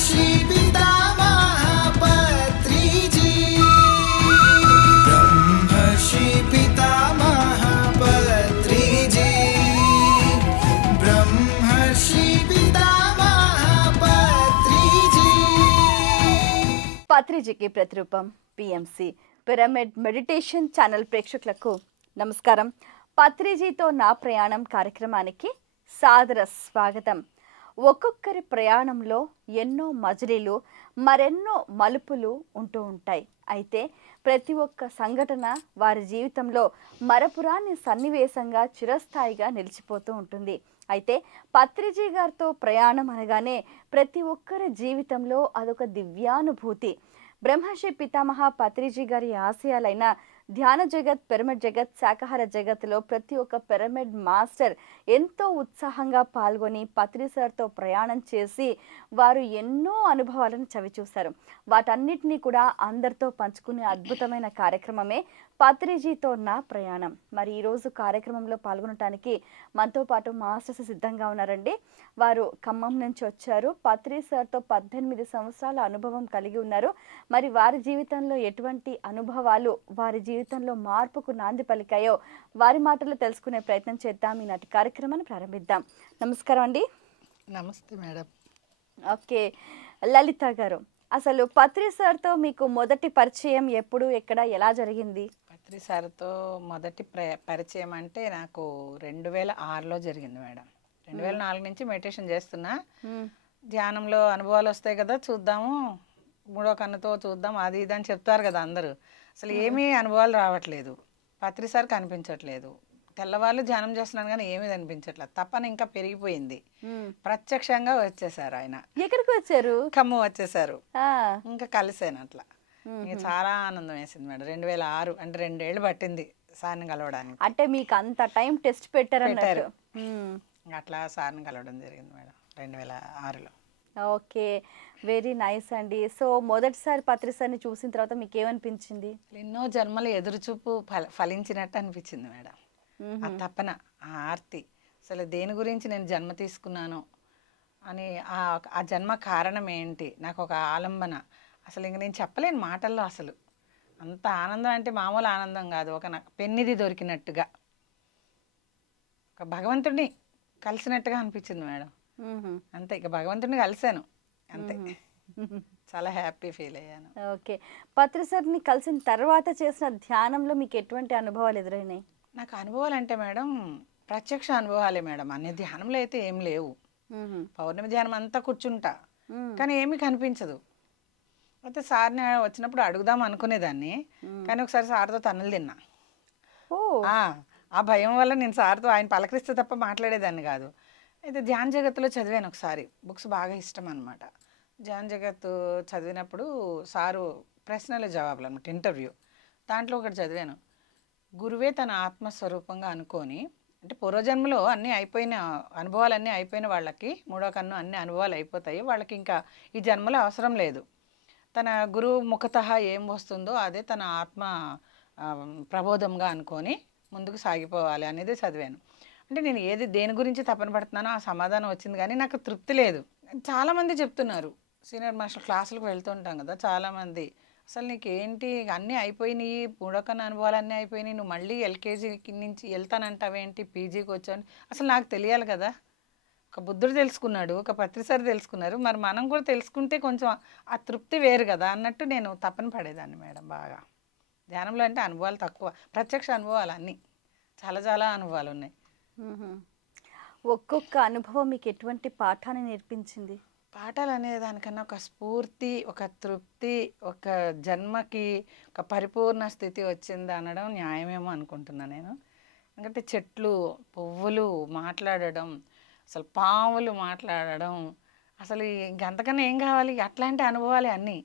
ब्रह्मर्षि पितामह पत्रिजी ब्रह्मर्षि पितामह पत्रिजी ब्रह्मर्षि पितामह पत्रिजी పత్రిజీకి ప్రతిరూపం PMC pyramid meditation channel ప్రేక్షకులకు నమస్కారం. పత్రిజీతో నా ప్రయాణం కార్యక్రమానికి సాదర స్వాగతం. ఒక్కొక్కరి ప్రయాణంలో ఎన్నో మజిలీలు మరెన్నో మలుపులు ఉంటూ ఉంటాయి. అయితే ప్రతి ఒక్క సంఘటన వారి జీవితంలో మరపురాని సన్నివేశంగా చిరస్థాయిగా నిలిచిపోతూ ఉంటుంది. అయితే పత్రిజీ గారితో ప్రయాణం అనగానే ప్రతి ఒక్కరి జీవితంలో అదొక దివ్యానుభూతి. బ్రహ్మర్షి పితామహ పత్రిజీ గారి ఆశయాలైన ధ్యాన జగత్, పిరమిడ్ జగత్, శాకాహార జగత్తులో ప్రతి ఒక్క పిరమిడ్ మాస్టర్ ఎంతో ఉత్సాహంగా పాల్గొని పత్రి సార్తో ప్రయాణం చేసి వారు ఎన్నో అనుభవాలను చవిచూశారు. వాటన్నిటినీ కూడా అందరితో పంచుకునే అద్భుతమైన కార్యక్రమమే పత్రిజీతో నా ప్రయాణం. మరి ఈరోజు కార్యక్రమంలో పాల్గొనడానికి మనతో పాటు మాస్టర్స్ సిద్ధంగా ఉన్నారండి. వారు ఖమ్మం నుంచి వచ్చారు. పత్రి సార్తో 18 సంవత్సరాల అనుభవం కలిగి ఉన్నారు. మరి వారి జీవితంలో ఎటువంటి అనుభవాలు వారి జీవితంలో మార్పుకు నాంది పలికాయో వారి మాటల్లో తెలుసుకునే ప్రయత్నం చేద్దాం. ఈనాటి కార్యక్రమాన్ని ప్రారంభిద్దాం. నమస్కారం అండి. నమస్తే మేడం. ఓకే, లలిత గారు, అసలు పత్రి సార్తో మీకు మొదటి పరిచయం ఎప్పుడు, ఎక్కడ, ఎలా జరిగింది? పత్రి సార్తో మొదటి పరిచయం అంటే నాకు 2006లో జరిగింది మేడం. 2004 నుంచి మెడిటేషన్ చేస్తున్నా. ధ్యానంలో అనుభవాలు వస్తాయి కదా, చూద్దాము, మూడో కన్నుతో చూద్దాం, అది ఇది అని చెప్తారు కదా అందరూ. అసలు ఏమీ అనుభవాలు రావట్లేదు. పత్రి సార్ కనిపించట్లేదు. తెల్లవాళ్ళు ధ్యానం చేస్తున్నాను కానీ ఏమీ కనిపించట్లేదు. తపన ఇంకా పెరిగిపోయింది. ప్రత్యక్షంగా వచ్చేసారు ఆయన. ఎక్కడికి వచ్చారు? ఖమ్మం వచ్చేసారు. ఇంకా కలిసాను అట్లా. ఇంకా చాలా ఆనందం వేసింది మేడం. 2006 అంటే 2 ఏళ్ళు పట్టింది సార్ని కలవడానికి. అంటే మీకు అంత టైం టెస్ట్ పెట్టారు. అట్లా సార్ని కలవడం జరిగింది మేడం 2006లో. ఓకే, వెరీ నైస్ అండి. సో మొదటిసారి పత్రి సార్ని చూసిన తర్వాత మీకు ఏమనిపించింది? ఎన్నో జన్మల ఎదురుచూపు ఫలించినట్టు అనిపించింది మేడం. ఆ తపన, ఆ ఆర్తి, అసలు దేని గురించి నేను జన్మ తీసుకున్నాను అని, ఆ జన్మ కారణం ఏంటి, నాకు ఒక ఆలంబన, అసలు ఇంక నేను చెప్పలేను మాటల్లో. అసలు అంత ఆనందం అంటే మామూలు ఆనందం కాదు. ఒక పెన్నిది దొరికినట్టుగా, ఒక భగవంతుడిని కలిసినట్టుగా అనిపించింది మేడం. అంతే, ఇక భగవంతుడిని కలిశాను అంతే. చాలా హ్యాపీ ఫీల్ అయ్యాను. ఓకే, పత్రి సార్ని కలిసిన తర్వాత చేసిన ధ్యానంలో మీకు ఎటువంటి అనుభవాలు ఎదురైనాయి? నాకు అనుభవాలు అంటే మేడం ప్రత్యక్ష అనుభవాలే మేడం. అన్ని ధ్యానంలో అయితే ఏం లేవు. పౌర్ణమి ధ్యానం అంతా కూర్చుంటా కానీ ఏమీ కనిపించదు. అయితే సార్ని వచ్చినప్పుడు అడుగుదాం అనుకునేదాన్ని, కానీ ఒకసారి సార్తో తన్నులు తిన్నా. ఆ భయం వల్ల నేను సార్తో ఆయన పలకరిస్తే తప్ప మాట్లాడేదాన్ని కాదు. అయితే ధ్యాన జగత్తులో చదివాను ఒకసారి. బుక్స్ బాగా ఇష్టం అనమాట. ధ్యాన జగత్తు చదివినప్పుడు సారు ప్రశ్నల జవాబులు అనమాట, ఇంటర్వ్యూ. దాంట్లో ఒకటి చదివాను, గురువే తన ఆత్మస్వరూపంగా అనుకొని, అంటే పూర్వజన్మలో అన్నీ అయిపోయిన అనుభవాలు అన్నీ అయిపోయిన వాళ్ళకి, మూడో కన్ను అన్ని అనుభవాలు అయిపోతాయి, వాళ్ళకి ఇంకా ఈ జన్మలో అవసరం లేదు. తన గురువు ముఖతః ఏం వస్తుందో అదే తన ఆత్మ ప్రబోధంగా అనుకొని ముందుకు సాగిపోవాలి అనేది చదివాను. అంటే నేను దేని గురించి తపన పడుతున్నానో ఆ సమాధానం వచ్చింది, కానీ నాకు తృప్తి లేదు. చాలామంది చెప్తున్నారు, సీనియర్ మాస్టర్ క్లాసులకు వెళ్తుంటాం కదా, చాలామంది అసలు నీకేంటి అన్నీ అయిపోయినాయి, మూడో కన్నా అనుభవాలు అన్నీ అయిపోయినాయి, నువ్వు మళ్ళీ ఎల్కేజీ నుంచి వెళ్తానంటావేంటి, పీజీకి వచ్చావు. అసలు నాకు తెలియాలి కదా. ఒక బుద్ధుడు తెలుసుకున్నాడు, ఒక పత్రి సార్ తెలుసుకున్నారు, మరి మనం కూడా తెలుసుకుంటే కొంచెం ఆ తృప్తి వేరు కదా అన్నట్టు నేను తపన పడేదాన్ని మేడం బాగా. ధ్యానంలో అంటే అనుభవాలు తక్కువ, ప్రత్యక్ష అనుభవాలు అన్నీ చాలా చాలా అనుభవాలు ఉన్నాయి. ఒక్కొక్క అనుభవం మీకు ఎటువంటి పాఠాన్ని నేర్పించింది? పాఠాలు అనే దానికన్నా ఒక స్ఫూర్తి, ఒక తృప్తి, ఒక జన్మకి ఒక పరిపూర్ణ స్థితి వచ్చింది అనడం న్యాయమేమో అనుకుంటున్నాను నేను. ఎందుకంటే చెట్లు, పువ్వులు మాట్లాడడం, అసలు పాములు మాట్లాడడం, అసలు ఇంకంతకన్నా ఏం కావాలి? అట్లాంటి అనుభవాలే అన్నీ.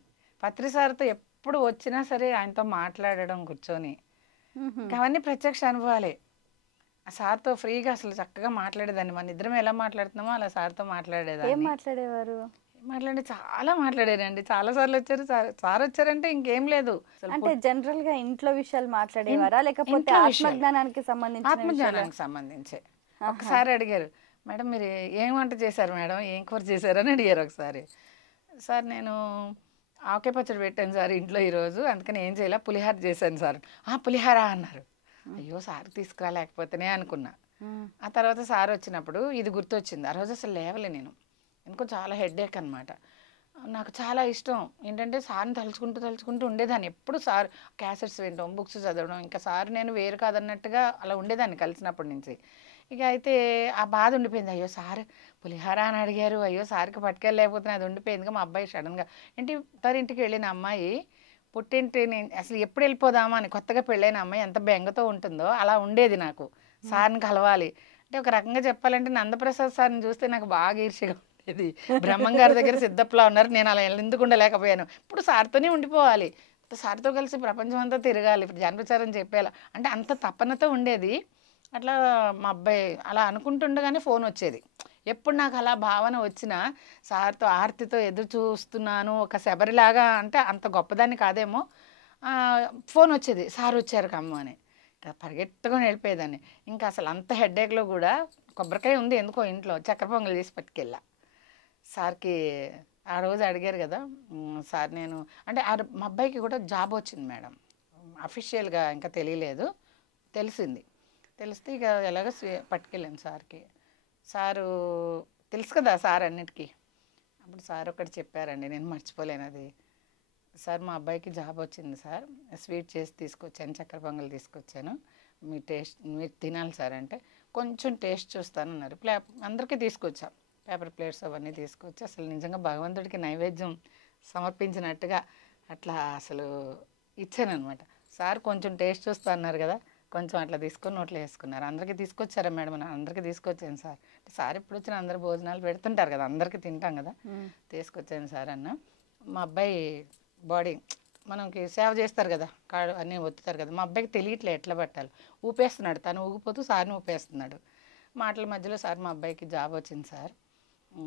పత్రి సార్తో ఎప్పుడు వచ్చినా సరే ఆయనతో మాట్లాడడం కూర్చొని, అవన్నీ ప్రత్యక్ష అనుభవాలే. ఆ సార్తో ఫ్రీగా అసలు చక్కగా మాట్లాడేదాన్ని. మన ఇద్దరం ఎలా మాట్లాడుతున్నామో అలా సార్తో మాట్లాడేదాన్ని. ఏం మాట్లాడేవారు? చాలా మాట్లాడారండి. చాలా సార్లు వచ్చారు. సార్ వచ్చారంటే ఇంకేం లేదు. అంటే జనరల్ గా ఇంట్లో విషయాలు మాట్లాడేవారా, లేకపోతే ఆత్మజ్ఞానానికి సంబంధించే? ఒకసారి అడిగారు, మేడం మీరు ఏం వంట చేశారు మేడం, ఏం కూర చేశారు అని అడిగారు ఒకసారి. సార్ నేను ఆవకాయ పచ్చడి పెట్టాను సార్ ఇంట్లో ఈరోజు, అందుకని ఏం చేయాల పులిహార చేశాను సార్. పులిహార అన్నారు. అయ్యో సార్ తీసుకురాలేకపోతేనే అనుకున్నా. ఆ తర్వాత సార్ వచ్చినప్పుడు ఇది గుర్తొచ్చింది. ఆ రోజు అసలు లేవలే నేను, ఎందుకో చాలా హెడేక్ అనమాట. నాకు చాలా ఇష్టం ఏంటంటే సార్ని తలుచుకుంటూ ఉండేదాన్ని. ఎప్పుడు సార్ క్యాసెట్స్ వినడం, బుక్స్ చదవడం, ఇంకా సార్ నేను వేరు కాదన్నట్టుగా అలా ఉండేదాన్ని కలిసినప్పటి నుంచి. ఇక అయితే ఆ బాధ ఉండిపోయింది. అయ్యో సార్ పులిహార అని అడిగారు, అయ్యో సార్కి పట్టుకెళ్ళలేకపోతున్నా, అది ఉండిపోయింది. మా అబ్బాయి సడన్గా ఇంటికి వెళ్ళిన అమ్మాయి పుట్టింటిని అసలు ఎప్పుడు వెళ్ళిపోదామా అని, కొత్తగా పెళ్ళైన అమ్మాయి ఎంత బెంగతో ఉంటుందో అలా ఉండేది నాకు. సార్ని కలవాలి అంటే ఒక రకంగా చెప్పాలంటే నందప్రసాద్ సార్ని చూస్తే నాకు బాగా ఈర్ష్యగా ఉండేది. బ్రహ్మం గారి దగ్గర సిద్ధప్పలా ఉన్నారు, నేను అలా ఎందుకు ఉండలేకపోయాను. ఇప్పుడు సార్తోనే ఉండిపోవాలి, సార్తో కలిసి ప్రపంచం అంతా తిరగాలి, ఇప్పుడు జానపచారం చెప్పేలా అంటే అంత తపనతో ఉండేది. అట్లా మా అబ్బాయి అలా అనుకుంటుండగానే ఫోన్ వచ్చేది. ఎప్పుడు నాకు అలా భావన వచ్చినా సార్తో ఆర్తితో ఎదురు చూస్తున్నాను ఒక శబరిలాగా, అంటే అంత గొప్పదాన్ని కాదేమో, ఫోన్ వచ్చేది సార్ వచ్చారు కమ్మ అని. ఇంకా పరిగెత్తుకొని వెళ్ళిపోయేదాన్ని. ఇంకా అసలు అంత హెడేక్లో కూడా కొబ్బరికాయ ఉంది ఎందుకో ఇంట్లో, చక్కెర పొంగల్ చేసి పట్టుకెళ్ళా సార్కి. ఆ రోజు అడిగారు కదా సార్, నేను అంటే మా అబ్బాయికి కూడా జాబ్ వచ్చింది మేడం, అఫీషియల్గా ఇంకా తెలియలేదు, తెలిస్తే ఇక ఎలాగో పట్టుకెళ్ళాను సార్కి. సారు తెలుసు కదా సార్ అన్నిటికీ. అప్పుడు సార్ ఒకటి చెప్పారండి, నేను మర్చిపోలేను అది. సార్ మా అబ్బాయికి జాబ్ వచ్చింది సార్, స్వీట్ చేసి తీసుకొచ్చాను, చక్కెర పొంగల్ తీసుకొచ్చాను, మీరు తినాలి సార్ అంటే కొంచెం టేస్ట్ చూస్తానన్నారు. అందరికీ తీసుకొచ్చా, పేపర్ ప్లేట్స్ అవన్నీ తీసుకొచ్చి అసలు నిజంగా భగవంతుడికి నైవేద్యం సమర్పించినట్టుగా అట్లా అసలు ఇచ్చానమాట. సార్ కొంచెం టేస్ట్ చూస్తా అన్నారు కదా, కొంచెం అట్లా తీసుకొని నోట్లో వేసుకున్నారు. అందరికీ తీసుకొచ్చారా మేడం? అందరికీ తీసుకొచ్చాను సార్. సార్ ఎప్పుడు వచ్చినా అందరు భోజనాలు పెడుతుంటారు కదా, అందరికీ తింటాం కదా, తీసుకొచ్చాను సార్ అన్న. మా అబ్బాయి బాడీ మనకి సేవ చేస్తారు కదా, కాడు అన్నీ ఒత్తుతారు కదా, మా అబ్బాయికి తెలియట్లే ఎట్లా పట్టాలి, ఊపేస్తున్నాడు, తను ఊగిపోతూ సార్ని ఊపేస్తున్నాడు. మాటల మధ్యలో సార్ మా అబ్బాయికి జాబ్ వచ్చింది సార్,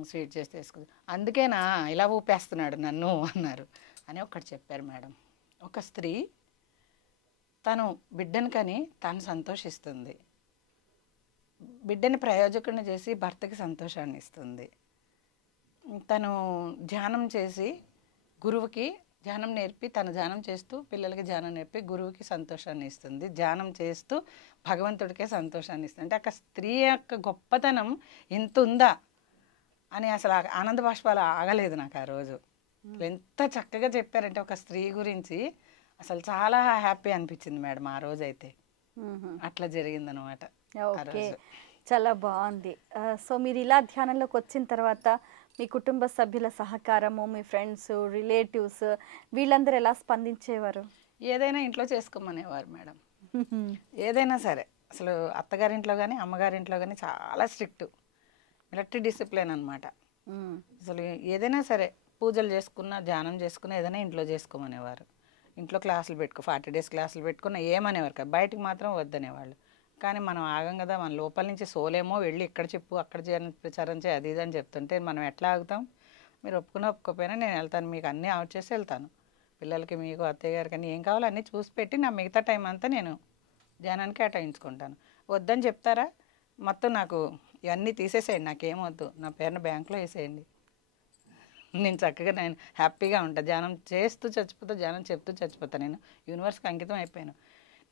స్వీట్ చేసి తీసుకుంది, అందుకేనా ఇలా ఊపేస్తున్నాడు నన్ను అన్నారు అని ఒకటి చెప్పారు మేడం. ఒక స్త్రీ తను బిడ్డను కని తను సంతోషిస్తుంది, బిడ్డని ప్రయోజకుడిని చేసి భర్తకి సంతోషాన్ని ఇస్తుంది. తను ధ్యానం చేసి గురువుకి ధ్యానం నేర్పి, తను ధ్యానం చేస్తూ పిల్లలకి ధ్యానం నేర్పి గురువుకి సంతోషాన్ని ఇస్తుంది, ధ్యానం చేస్తూ భగవంతుడికే సంతోషాన్ని ఇస్తుంది. అంటే అక్కడ స్త్రీ యొక్క గొప్పతనం ఇంత ఉందా అని అసలు ఆనంద బాష్పాలు ఆగలేదు నాకు ఆ రోజు. ఎంత చక్కగా చెప్పారంటే ఒక స్త్రీ గురించి, అసలు చాలా హ్యాపీ అనిపించింది మేడం ఆ రోజు అయితే. అట్లా జరిగిందనమాట. ఓకే, చాలా బాగుంది. సో మీరు ఇలా ధ్యానంలోకి వచ్చిన తర్వాత మీ కుటుంబ సభ్యుల సహకారము, మీ ఫ్రెండ్స్, రిలేటివ్స్ వీళ్ళందరూ ఎలా స్పందించేవారు? ఏదైనా ఇంట్లో చేసుకోమనేవారు మేడం, ఏదైనా సరే. అసలు అత్తగారింట్లో కానీ అమ్మగారింట్లో కానీ చాలా స్ట్రిక్ట్, మిలిటరీ డిసిప్లిన్ అనమాట. అసలు ఏదైనా సరే పూజలు చేసుకున్నా, ధ్యానం చేసుకున్నా ఏదైనా ఇంట్లో చేసుకోమనేవారు. ఇంట్లో క్లాసులు 40 days క్లాసులు పెట్టుకున్నా ఏమనేవారు కదా, బయటికి మాత్రం వద్దనేవాళ్ళు. కానీ మనం ఆగం కదా, మన లోపల నుంచి సోలేమో వెళ్ళి ఇక్కడ చెప్పు, అక్కడ ప్రచారం చేయి, అది ఇది అని చెప్తుంటే మనం ఎట్లా ఆగుతాం? మీరు ఒప్పుకోకపోయినా నేను వెళ్తాను, మీకు అన్నీ అవుట్ చేసి వెళ్తాను, పిల్లలకి మీకు అత్తయ్య గారికి అన్నీ ఏం కావాలో అన్నీ చూసి పెట్టి నా మిగతా టైం అంతా నేను ధ్యానానికి కేటాయించుకుంటాను. వద్దని చెప్తారా? మొత్తం నాకు ఇవన్నీ తీసేసేయండి, నాకేమొద్దు, నా పేరున బ్యాంకులో వేసేయండి, నేను చక్కగా నేను హ్యాపీగా ఉంటాను, ధ్యానం చేస్తూ చచ్చిపోతా, ధ్యానం చెప్తూ చచ్చిపోతా. నేను యూనివర్స్కి అంకితం అయిపోయాను.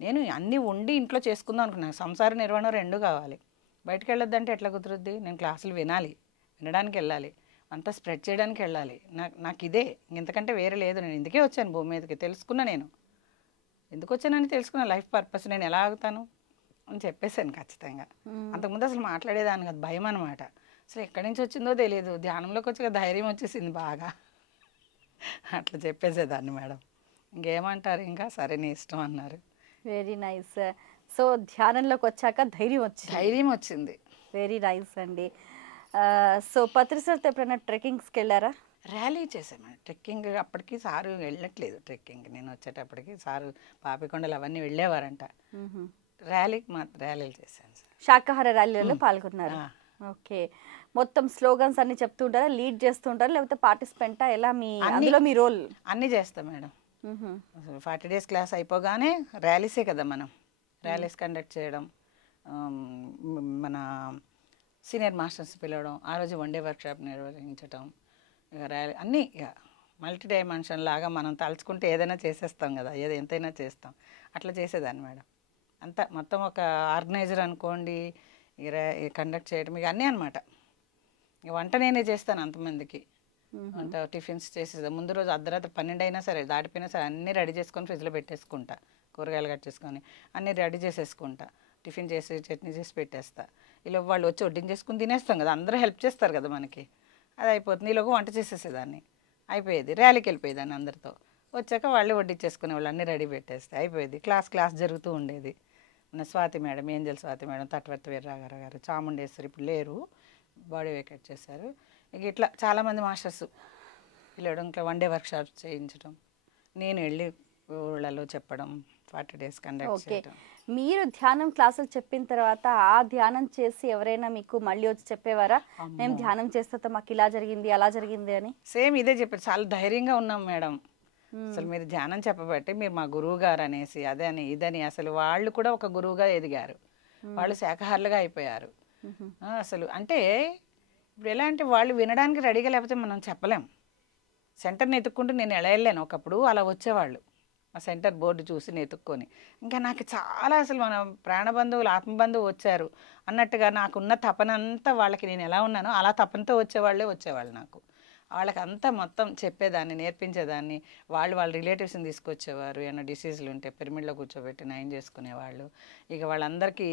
నేను అన్నీ వండి ఇంట్లో చేసుకుందాం అనుకున్నాను. సంసార నిర్వహణ 2 కావాలి. బయటకు వెళ్ళొద్దంటే ఎట్లా కుదురుద్ది? నేను క్లాసులు వినడానికి వెళ్ళాలి, అంతా స్ప్రెడ్ చేయడానికి వెళ్ళాలి. నాకు ఇదే, ఇంతకంటే వేరే లేదు. నేను ఇందుకే వచ్చాను భూమి మీదకి, తెలుసుకున్నా నేను ఎందుకు వచ్చానని తెలుసుకున్నా, లైఫ్ పర్పస్ నేను ఎలా ఆగుతాను అని చెప్పేశాను ఖచ్చితంగా. అంతకుముందు అసలు మాట్లాడేదాన్ని కాదు, భయం అనమాట. అసలు ఎక్కడి నుంచి వచ్చిందో తెలియదు, ధ్యానంలోకి వచ్చి ధైర్యం వచ్చేసింది బాగా, అట్లా చెప్పేసేదాన్ని మేడం. ఇంకేమంటారు, ఇంకా సరే నీ ఇష్టం అన్నారు. Very nice. సో ధ్యానంలోకి వచ్చాక ధైర్యం వచ్చింది. వెరీ నైస్ అండి. సో పత్రిసార్తో ఎప్పుడైనా ట్రెక్కింగ్స్కి వెళ్ళారా? ర్యాలీ చేసాము ట్రెక్కింగ్. అప్పటికి సారు వెళ్ళట్లేదు ట్రెక్కింగ్, నేను వచ్చేటప్పటికి సారు పాపికొండలు అవన్నీ వెళ్ళేవారంట. ర్యాలీలు చేశాను సార్. శాకాహార ర్యాలీలలో పాల్గొన్నారు. ఓకే, మొత్తం స్లోగన్స్ అన్ని చెప్తూ ఉంటారా, లీడ్ చేస్తూ ఉంటారా, లేకపోతే పార్టిసిపెంటా, ఎలా అందులో మీ రోల్? అన్నీ చేస్తాం మేడం. 40 days క్లాస్ అయిపోగానే ర్యాలీసే కదా మనం, ర్యాలీస్ కండక్ట్ చేయడం, మన సీనియర్ మాస్టర్స్ పిలవడం, ఆ రోజు 1 day వర్క్షాప్ నిర్వహించడం, ఇక అన్నీ ఇక మల్టీ డైమెన్షన్ లాగా మనం తలుచుకుంటే ఏదైనా చేసేస్తాం కదా, ఏది ఎంతైనా చేస్తాం. అట్లా చేసేదాన్ని మేడం. అంతా మొత్తం ఒక ఆర్గనైజర్ అనుకోండి, ఇక కండక్ట్ చేయడం, ఇక అన్నీ అనమాట. ఇక వంట నేనే చేస్తాను అంతమందికి. వంట టిఫిన్స్ చేసేది ముందు రోజు అర్ధరాత్రి 12 అయినా సరే దాటిపోయినా సరే అన్నీ రెడీ చేసుకొని ఫ్రిడ్జ్లో పెట్టేసుకుంటా. కూరగాయలు కట్ చేసుకొని అన్నీ రెడీ చేసేసుకుంటా. టిఫిన్ చేసి చట్నీ చేసి పెట్టేస్తా. ఇలా వాళ్ళు వచ్చి వడ్డించేసుకుని తినేస్తాం కదా, అందరూ హెల్ప్ చేస్తారు కదా మనకి. అది అయిపోతుంది. ఈలోగా వంట చేసేసేదాన్ని, అయిపోయేది. ర్యాలీకి వెళ్ళిపోయేదాన్ని అందరితో. వచ్చాక వాళ్ళు వడ్డించేసుకునే వాళ్ళు, అన్నీ రెడీ పెట్టేస్తే అయిపోయేది. క్లాస్ జరుగుతూ ఉండేది. మన Swathi madam, Angel Swathi madam, Tatavarthi Veeraraghava గారు, చాముండేశ్వరి ఇప్పుడు లేరు, బాడీ వేకెట్ చేశారు. ఇక ఇట్లా చాలామంది మాస్టర్స్ వెళ్ళడం, ఇట్లా 1 డే వర్క్షాప్స్ చేయించడం, నేను వెళ్ళి ఊళ్ళలో చెప్పడం, 40 days కండక్ట్ ఓకే. చేయడం. మీరు ధ్యానం క్లాసులు చెప్పిన తర్వాత ఆ ధ్యానం చేసి ఎవరైనా మీకు మళ్ళీ వచ్చి చెప్పేవారా, మేము ధ్యానం చేస్తే మాకు ఇలా జరిగింది అలా జరిగింది అని? సేమ్ ఇదే చెప్పారు. చాలా ధైర్యంగా ఉన్నాం మేడం. అసలు మీరు ధ్యానం చెప్పబట్టి మీరు మా గురువు గారు అనేసి అదని ఇదని, అసలు వాళ్ళు కూడా ఒక గురువుగా ఎదిగారు. వాళ్ళు శాఖాహారులుగా అయిపోయారు. అసలు అంటే ఇప్పుడు ఎలా అంటే వాళ్ళు వినడానికి రెడీగా లేకపోతే మనం చెప్పలేం. సెంటర్ని ఎత్తుక్కుంటూ నేను ఎలా వెళ్ళాను ఒకప్పుడు, అలా వచ్చేవాళ్ళు ఆ సెంటర్ బోర్డు చూసి నెతుక్కొని. ఇంకా నాకు చాలా అసలు మన ప్రాణబంధువులు ఆత్మబంధువు వచ్చారు అన్నట్టుగా నాకున్న తపనంతా వాళ్ళకి నేను ఎలా ఉన్నానో అలా తపనతో వచ్చేవాళ్ళు నాకు. వాళ్ళకి అంతా మొత్తం చెప్పేదాన్ని, నేర్పించేదాన్ని. వాళ్ళ రిలేటివ్స్ని తీసుకొచ్చేవారు. ఏమైనా డిసీజులు ఉంటే పిరమిడ్లో కూర్చోబెట్టి నయం చేసుకునేవాళ్ళు. ఇక వాళ్ళందరికీ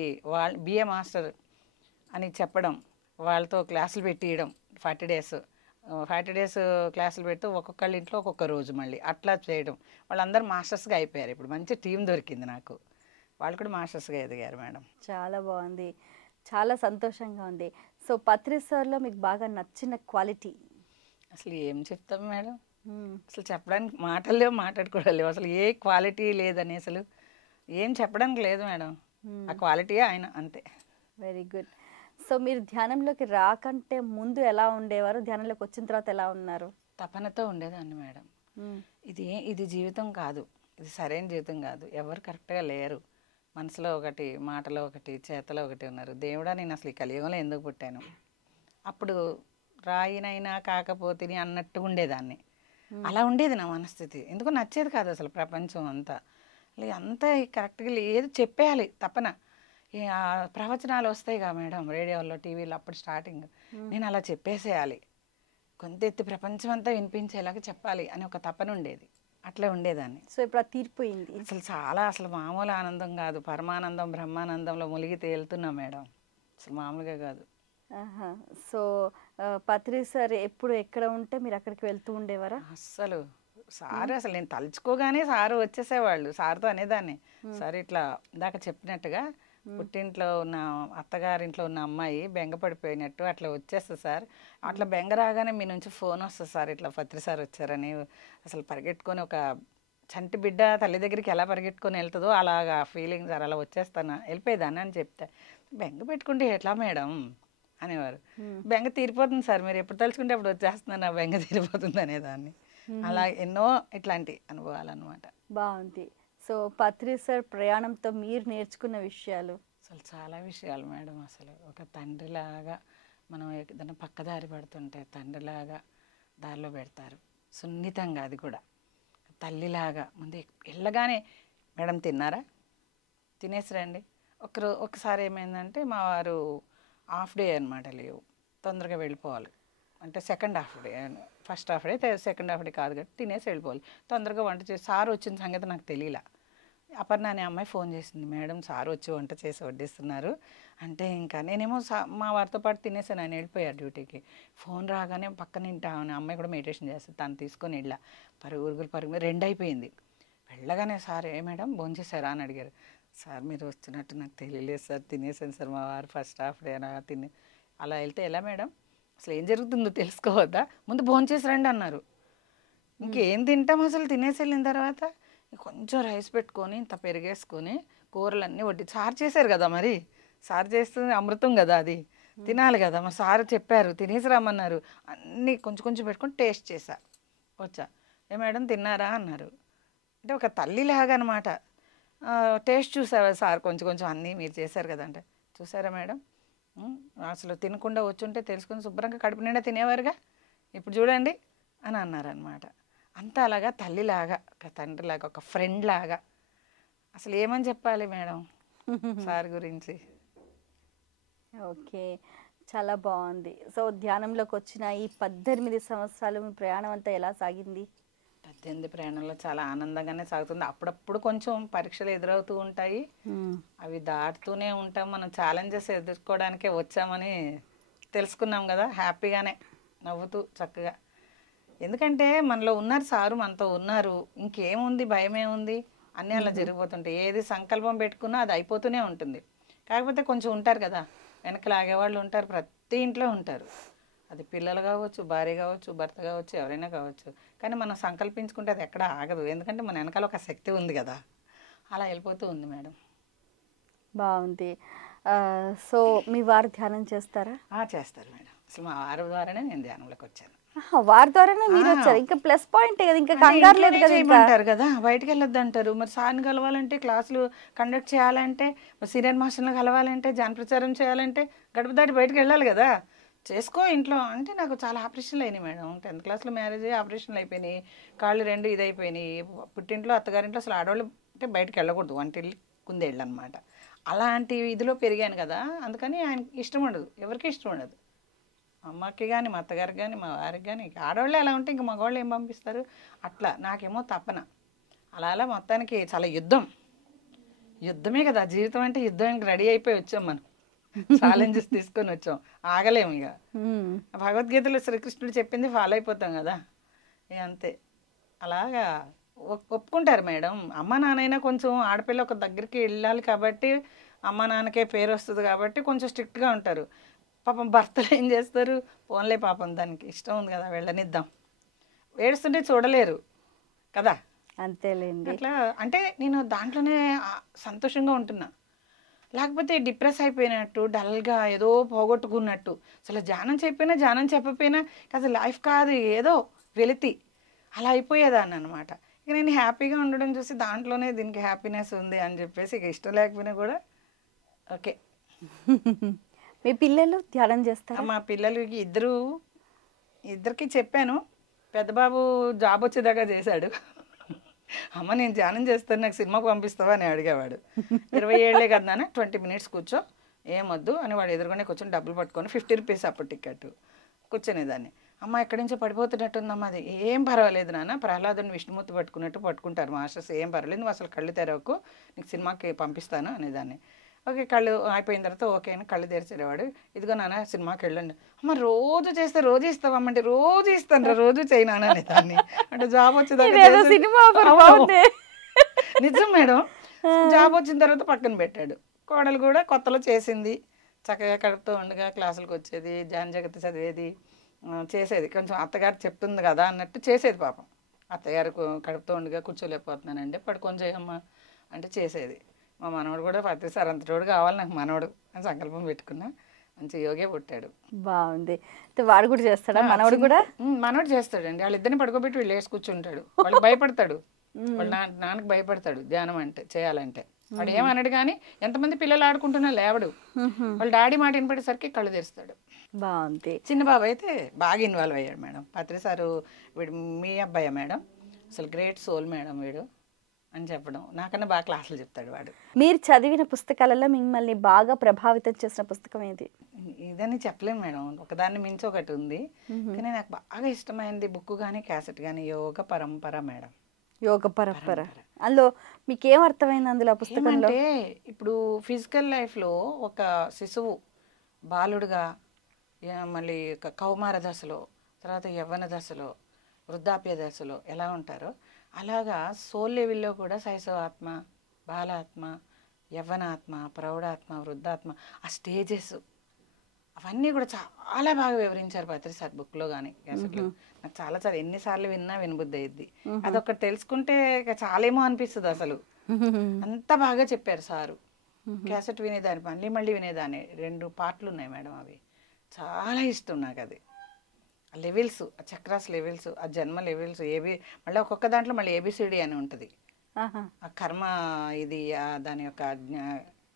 బిఏ మాస్టర్ అని చెప్పడం, వాళ్ళతో క్లాసులు పెట్టియడం. 40 days క్లాసులు పెడుతూ ఒక్కొక్కళ్ళ ఇంట్లో ఒక్కొక్క రోజు మళ్ళీ అట్లా చేయడం. వాళ్ళందరూ మాస్టర్స్గా అయిపోయారు. ఇప్పుడు మంచి టీం దొరికింది నాకు. వాళ్ళు కూడా మాస్టర్స్గా ఎదిగారు మేడం. చాలా బాగుంది, చాలా సంతోషంగా ఉంది. సో పత్రి సార్లో మీకు బాగా నచ్చిన క్వాలిటీ? అసలు ఏం చెప్తాం మేడం, అసలు చెప్పడానికి మాటల్లో మాట్లాడుకోవడం లేవు. అసలు ఏ క్వాలిటీ లేదని అసలు ఏం చెప్పడానికి లేదు మేడం. ఆ క్వాలిటీయే ఆయన, అంతే. Very good. సో మీరు ధ్యానంలోకి రాకంటే ముందు ఎలా ఉండేవారు, ధ్యానంలోకి వచ్చిన తర్వాత ఎలా ఉన్నారు? తపనతో ఉండేదాన్ని మేడం. ఇది జీవితం కాదు, ఇది సరైన జీవితం కాదు, ఎవరు కరెక్ట్గా లేరు. మనసులో ఒకటి, మాటలో ఒకటి, చేతలో ఒకటి ఉన్నారు. దేవుడా నేను అసలు ఈ కలియుగంలో ఎందుకు పుట్టాను, అప్పుడు రాయినైనా కాకపోతే అన్నట్టుగా ఉండేదాన్ని. అలా ఉండేది నా మనస్థితి. ఎందుకో నచ్చేది కాదు అసలు ప్రపంచం అంతా. అంతా కరెక్ట్గా లేదు, చెప్పేయాలి తపన. ప్రవచనాలు వస్తాయిగా మేడం రేడియోలో, టీవీలో, అప్పుడు స్టార్టింగ్. నేను అలా చెప్పేసేయాలి, కొంతెత్తి ప్రపంచం అంతా వినిపించేలాగా చెప్పాలి అని ఒక తపన ఉండేది. అట్లా ఉండేదాన్ని. సో ఇప్పుడు తీరిపోయింది. అసలు మామూలు ఆనందం కాదు, పరమానందం బ్రహ్మానందంలో మునిగి తేలుతున్నా మేడం. అసలు మామూలుగా కాదు. సో పత్రి సార్ ఎప్పుడు ఎక్కడ ఉంటే మీరు అక్కడికి వెళ్తూ ఉండేవారా? అసలు అసలు నేను తలుచుకోగానే సారు వచ్చేసేవాళ్ళు. సార్తో అనేదాన్ని, సార్ ఇట్లా ఇందాక చెప్పినట్టుగా పుట్టింట్లో ఉన్న అత్తగారింట్లో ఉన్న అమ్మాయి బెంగ పడిపోయినట్టు అట్లా వచ్చేస్తుంది సార్, అట్లా బెంగ రాగానే మీ నుంచి ఫోన్ వస్తుంది సార్, ఇట్లా పత్రి సార్ వచ్చారని. అసలు పరిగెట్టుకొని ఒక చంటి బిడ్డ తల్లి దగ్గరికి ఎలా పరిగెట్టుకొని వెళ్తుందో అలాగా ఫీలింగ్ సార్, అలా వచ్చేస్తాను వెళ్ళిపోయేదాన్ని అని చెప్తే, బెంగ పెట్టుకుంటే ఎట్లా మేడం అనేవారు. బెంగ తీరిపోతుంది సార్, మీరు ఎప్పుడు తలుచుకుంటే అప్పుడు వచ్చేస్తున్నాను, నా బెంగ తీరిపోతుంది అనేదాన్ని. అలా ఎన్నో ఇట్లాంటి అనుభవాలు అనమాట. బాగుంది. సో పత్రి సార్ ప్రయాణంతో మీరు నేర్చుకున్న విషయాలు? అసలు చాలా విషయాలు మేడం. అసలు ఒక తండ్రిలాగా మనం ఏదైనా పక్కదారి పడుతుంటే తండ్రిలాగా దారిలో పెడతారు సున్నితంగా. అది కూడా తల్లిలాగా ముందు వెళ్ళగానే మేడం తిన్నారా, తినేసి రండి. ఒకసారి ఏమైందంటే మా వారు హాఫ్ డే అనమాట లీవ్, తొందరగా వెళ్ళిపోవాలి అంటే second half day, first half day second half day కాదు కాబట్టి తినేసి వెళ్ళిపోవాలి. తొందరగా వంట చేసి సార్ వచ్చిన సంగతి నాకు తెలియలా. అపర్ణ అనే అమ్మాయి ఫోన్ చేసింది, మేడం సార్ వచ్చి వంట చేసి వడ్డిస్తున్నారు అంటే. ఇంకా నేనేమో మా వారితో పాటు తినేసాను, ఆయన వెళ్ళిపోయారు డ్యూటీకి. ఫోన్ రాగానే పక్కన అమ్మాయి కూడా మెడిటేషన్ చేస్తుంది, తను తీసుకొని వెళ్ళా. పరుగు 2 అయిపోయింది. వెళ్ళగానే సార్ ఏ మేడం భోంచేశారా అని అడిగారు. సార్ మీరు వస్తున్నట్టు నాకు తెలియలేదు సార్, తినేసాను సార్, మా వారు ఫస్ట్ హాఫ్ డే తిని. అలా వెళ్తే ఎలా మేడం, అసలు ఏం జరుగుతుందో తెలుసుకోవద్దా, ముందు భోంచేసి రండి అన్నారు. ఇంకేం తింటాం అసలు, తినేసి వెళ్ళిన తర్వాత కొంచెం రైస్ పెట్టుకొని ఇంత పెరిగేసుకొని కూరలన్నీ వడ్డీ సార్ చేశారు కదా, మరి సార్ చేస్తుంది అమృతం కదా, అది తినాలి కదా. మా సార్ చెప్పారు తినేసి రమ్మన్నారు. అన్నీ కొంచెం కొంచెం పెట్టుకొని టేస్ట్ చేశా. వచ్చా ఏ మేడం తిన్నారా అన్నారు. అంటే ఒక తల్లిలాగా అనమాట. టేస్ట్ చూసావా సార్, కొంచెం కొంచెం అన్నీ మీరు చేశారు కదా అంటే. చూసారా మేడం, అసలు తినకుండా వచ్చుంటే తెలుసుకొని శుభ్రంగా కడుపు నిండా తినేవారుగా. ఇప్పుడు చూడండి అని అన్నారనమాట. అంతా అలాగా తల్లిలాగా, ఒక తండ్రిలాగా, ఒక ఫ్రెండ్ లాగా. అసలు ఏమని చెప్పాలి మేడం సార్ గురించి? ఓకే. చాలా బాగుంది. సో ధ్యానంలోకి వచ్చిన ఈ 18 సంవత్సరాలు మీ ప్రయాణం అంతా ఎలా సాగింది? 18 ప్రయాణంలో చాలా ఆనందంగానే సాగుతుంది. అప్పుడప్పుడు కొంచెం పరీక్షలు ఎదురవుతూ ఉంటాయి, అవి దాటుతూనే ఉంటాం. మనం ఛాలెంజెస్ ఎదుర్కోవడానికే వచ్చామని తెలుసుకున్నాం కదా, హ్యాపీగానే నవ్వుతూ చక్కగా. ఎందుకంటే మనలో ఉన్నారు సారు, మనతో ఉన్నారు, ఇంకేముంది, భయం ఏముంది, అన్నీ అలా జరిగిపోతుంటాయి. ఏది సంకల్పం పెట్టుకున్నా అది అయిపోతూనే ఉంటుంది. కాకపోతే కొంచెం ఉంటారు కదా వెనక లాగేవాళ్ళు ఉంటారు, ప్రతి ఇంట్లో ఉంటారు. అది పిల్లలు కావచ్చు, భార్య కావచ్చు, భర్త కావచ్చు, ఎవరైనా కావచ్చు. కానీ మనం సంకల్పించుకుంటే అది ఎక్కడ ఆగదు, ఎందుకంటే మన వెనకాల ఒక శక్తి ఉంది కదా. అలా వెళ్ళిపోతూ ఉంది మేడం. బాగుంది. సో మీ వారు ధ్యానం చేస్తారా? చేస్తారు మేడం. అసలు మా వారి ద్వారానే నేను ధ్యానంలోకి వచ్చాను. వారి ద్వారానే మీరు వచ్చారు, ఇంకా ప్లస్ పాయింట్ కదా, ఇంకా కంగారు లేదు కదా. ఇంకా అంటారు కదా బయటకు వెళ్ళొద్దు అంటారు. మరి సార్ని కలవాలంటే, క్లాసులు కండక్ట్ చేయాలంటే, సీనియర్ మాస్టర్ని కలవాలంటే, జాన ప్రచారం చేయాలంటే గడప దాటి బయటకు వెళ్ళాలి కదా. చేసుకో ఇంట్లో అంటే నాకు చాలా ఆపరేషన్లు అయినాయి మేడం. 10th క్లాస్లో మ్యారేజ్ అయ్యి ఆపరేషన్లు అయిపోయినాయి, కాళ్ళు 2 ఇదైపోయినాయి. పుట్టింట్లో అత్తగారింట్లో అసలు ఆడవాళ్ళు అంటే బయటకు వెళ్ళకూడదు, వంటిల్లు కుందేళ్ళు అనమాట. అలాంటి ఇదిలో పెరిగాను కదా, అందుకని ఆయనకి ఇష్టం ఉండదు, ఎవరికి ఇష్టం ఉండదు. అమ్మకి కానీ, మా అత్తగారికి కానీ, మా వారికి కానీ. ఆడవాళ్ళు ఎలా ఉంటే ఇంకా మగవాళ్ళు ఏం పంపిస్తారు, అట్లా. నాకేమో తపన. అలా అలా మొత్తానికి చాలా యుద్ధమే కదా జీవితం అంటే. యుద్ధానికి రెడీ అయిపోయి వచ్చాం మనం, ఛాలెంజెస్ తీసుకొని వచ్చాం, ఆగలేము ఇక. భగవద్గీతలో శ్రీకృష్ణుడు చెప్పింది ఫాలో అయిపోతాం కదా, ఇక అంతే. అలాగా ఒప్పుకుంటారు మేడం. అమ్మ నాన్నైనా కొంచెం ఆడపిల్ల ఒక దగ్గరికి వెళ్ళాలి కాబట్టి, అమ్మ నాన్నకే పేరు వస్తుంది కాబట్టి కొంచెం స్ట్రిక్ట్గా ఉంటారు. పాపం భర్తలు ఏం చేస్తారు, పోన్లే పాపం దానికి ఇష్టం ఉంది కదా వెళ్ళనిద్దాం, ఏడుస్తుంటే చూడలేరు కదా. అంతేలేండి. అట్లా అంటే నేను దాంట్లోనే సంతోషంగా ఉంటున్నా. లేకపోతే డిప్రెస్ అయిపోయినట్టు, డల్గా ఏదో పోగొట్టుకున్నట్టు. అసలు ధ్యానం చెప్పకపోయినా అసలు లైఫ్ కాదు, ఏదో వెలితి అలా అయిపోయేదాన్ని అనమాట. ఇక నేను హ్యాపీగా ఉండడం చూసి దాంట్లోనే దీనికి హ్యాపీనెస్ ఉంది అని చెప్పేసి ఇక ఇష్టం లేకపోయినా కూడా ఓకే. మీ పిల్లలు ధ్యానం చేస్తారా? మా పిల్లలకి ఇద్దరికి చెప్పాను. పెద్ద బాబు జాబ్ వచ్చేదాకా చేశాడు. అమ్మ నేను ధ్యానం చేస్తాను, నాకు సినిమాకు పంపిస్తావా అని అడిగేవాడు. 20 ఏళ్ళే కదా నాన్న, 20 minutes కూర్చో, ఏమొద్దు అని వాడు ఎదురుగానే కూర్చొని డబ్బులు పట్టుకొని 50 రూపీస్ అప్పుడు టికెట్ కూర్చునేదాన్ని. అమ్మ ఎక్కడి నుంచో పడిపోతున్నట్టుందమ్మా, అది ఏం పర్వాలేదు నాన్న, ప్రహ్లాదుని విష్ణుమూర్తి పట్టుకున్నట్టు పట్టుకుంటారు మాస్టర్స్, ఏం పర్వాలేదు, నువ్వు అసలు కళ్ళు తెరవకు, నీకు సినిమాకి పంపిస్తాను అనేదాన్ని. ఓకే, కళ్ళు అయిపోయిన తర్వాత ఓకే అని కళ్ళు తెరిచేవాడు. ఇదిగో నాన్న సినిమాకి వెళ్ళండి. అమ్మ రోజు చేస్తే రోజు ఇస్తావమ్మంటే, రోజు ఇస్తాను రోజు చేయనాను అనేదాన్ని. అంటే జాబ్ వచ్చేదాకా నిజం మేడం. జాబ్ వచ్చిన తర్వాత పక్కన పెట్టాడు. కోడలు కూడా కొత్తలో చేసింది, చక్కగా కడుపుతూ ఉండగా క్లాసులకు వచ్చేది, ధ్యాన జగతి చదివేది, చేసేది. కొంచెం అత్తగారు చెప్తుంది కదా అన్నట్టు చేసేది. పాపం అత్తగారు కడుపుతూ ఉండగా కూర్చోలేకపోతున్నానంటే పడుకొని చేయమ్మా అంటే చేసేది. మా మనవడు కూడా ప్రతిసారి అంతటోడు కావాలి నాకు మనవడు అని సంకల్పం పెట్టుకున్నా. మంచి యోగే పుట్టాడు. బాగుంది. వాడు కూడా చేస్తాడా? మనవడు కూడా మనవడు చేస్తాడండి. వాళ్ళిద్దరిని పడుకోబెట్టి వీళ్ళు వేసి కూర్చుంటాడు. వాళ్ళు భయపడతాడు, వాళ్ళ నాన్నకి భయపడతాడు ధ్యానం అంటే చేయాలంటే. వాడు ఏమన్నాడు కానీ ఎంతమంది పిల్లలు ఆడుకుంటున్నా లేవడు. వాళ్ళ డాడీ మాట వినపడేసరికి కళ్ళు తెరుస్తాడు. బాగుంది. చిన్న బాబు అయితే బాగా ఇన్వాల్వ్ అయ్యాడు మేడం. పత్రిసారు వీడు మీ అబ్బాయా మేడం, అసలు గ్రేట్ సోల్ మేడం వీడు అని చెప్పడం, నాకన్నా బాగా క్లాసులు చెప్తాడు వాడు. మీరు చదివిన పుస్తకాలలో మిమ్మల్ని బాగా ప్రభావితం చేసిన పుస్తకం ఏది? ఇదని చెప్పలేము మేడం, ఒకదాన్ని మించి ఒకటి ఉంది. కానీ నాకు బాగా ఇష్టమైనది బుక్ కానీ క్యాసెట్ కానీ యోగ పరంపర మేడం. యోగ పరంపర. అందులో మీకు ఏం అర్థమైంది అందులో పుస్తకంలో? అంటే ఇప్పుడు ఫిజికల్ లైఫ్లో ఒక శిశువు బాలుడుగా, మళ్ళీ కౌమార దశలో, తర్వాత యవ్వన దశలో, వృద్ధాప్య దశలో ఎలా ఉంటారో అలాగా సోల్ లెవెల్లో కూడా శైశవాత్మ, బాలాత్మ, యవ్వనాత్మ, ప్రౌఢాత్మ, వృద్ధాత్మ, ఆ స్టేజెస్ అవన్నీ కూడా చాలా బాగా వివరించారు పత్రిసార్ బుక్లో కానీ క్యాసెట్లో. నాకు చాలా ఎన్నిసార్లు విన్నా వినబుద్ధి అయ్యిద్ది. అదొకటి తెలుసుకుంటే చాలేమో అనిపిస్తుంది అసలు, అంత బాగా చెప్పారు సారు. క్యాసెట్ వినేదాన్ని, మళ్ళీ మళ్ళీ వినేదాన్ని. 2 పార్ట్లు ఉన్నాయి మేడం, అవి చాలా ఇష్టం నాకు. అది ఆ లెవెల్స్, ఆ చక్రాస్ లెవెల్స్, ఆ జన్మ లెవెల్స్, మళ్ళీ ఒక్కొక్క దాంట్లో మళ్ళీ ఏబిసిడి అని ఉంటుంది. ఆ కర్మ ఇది, దాని యొక్క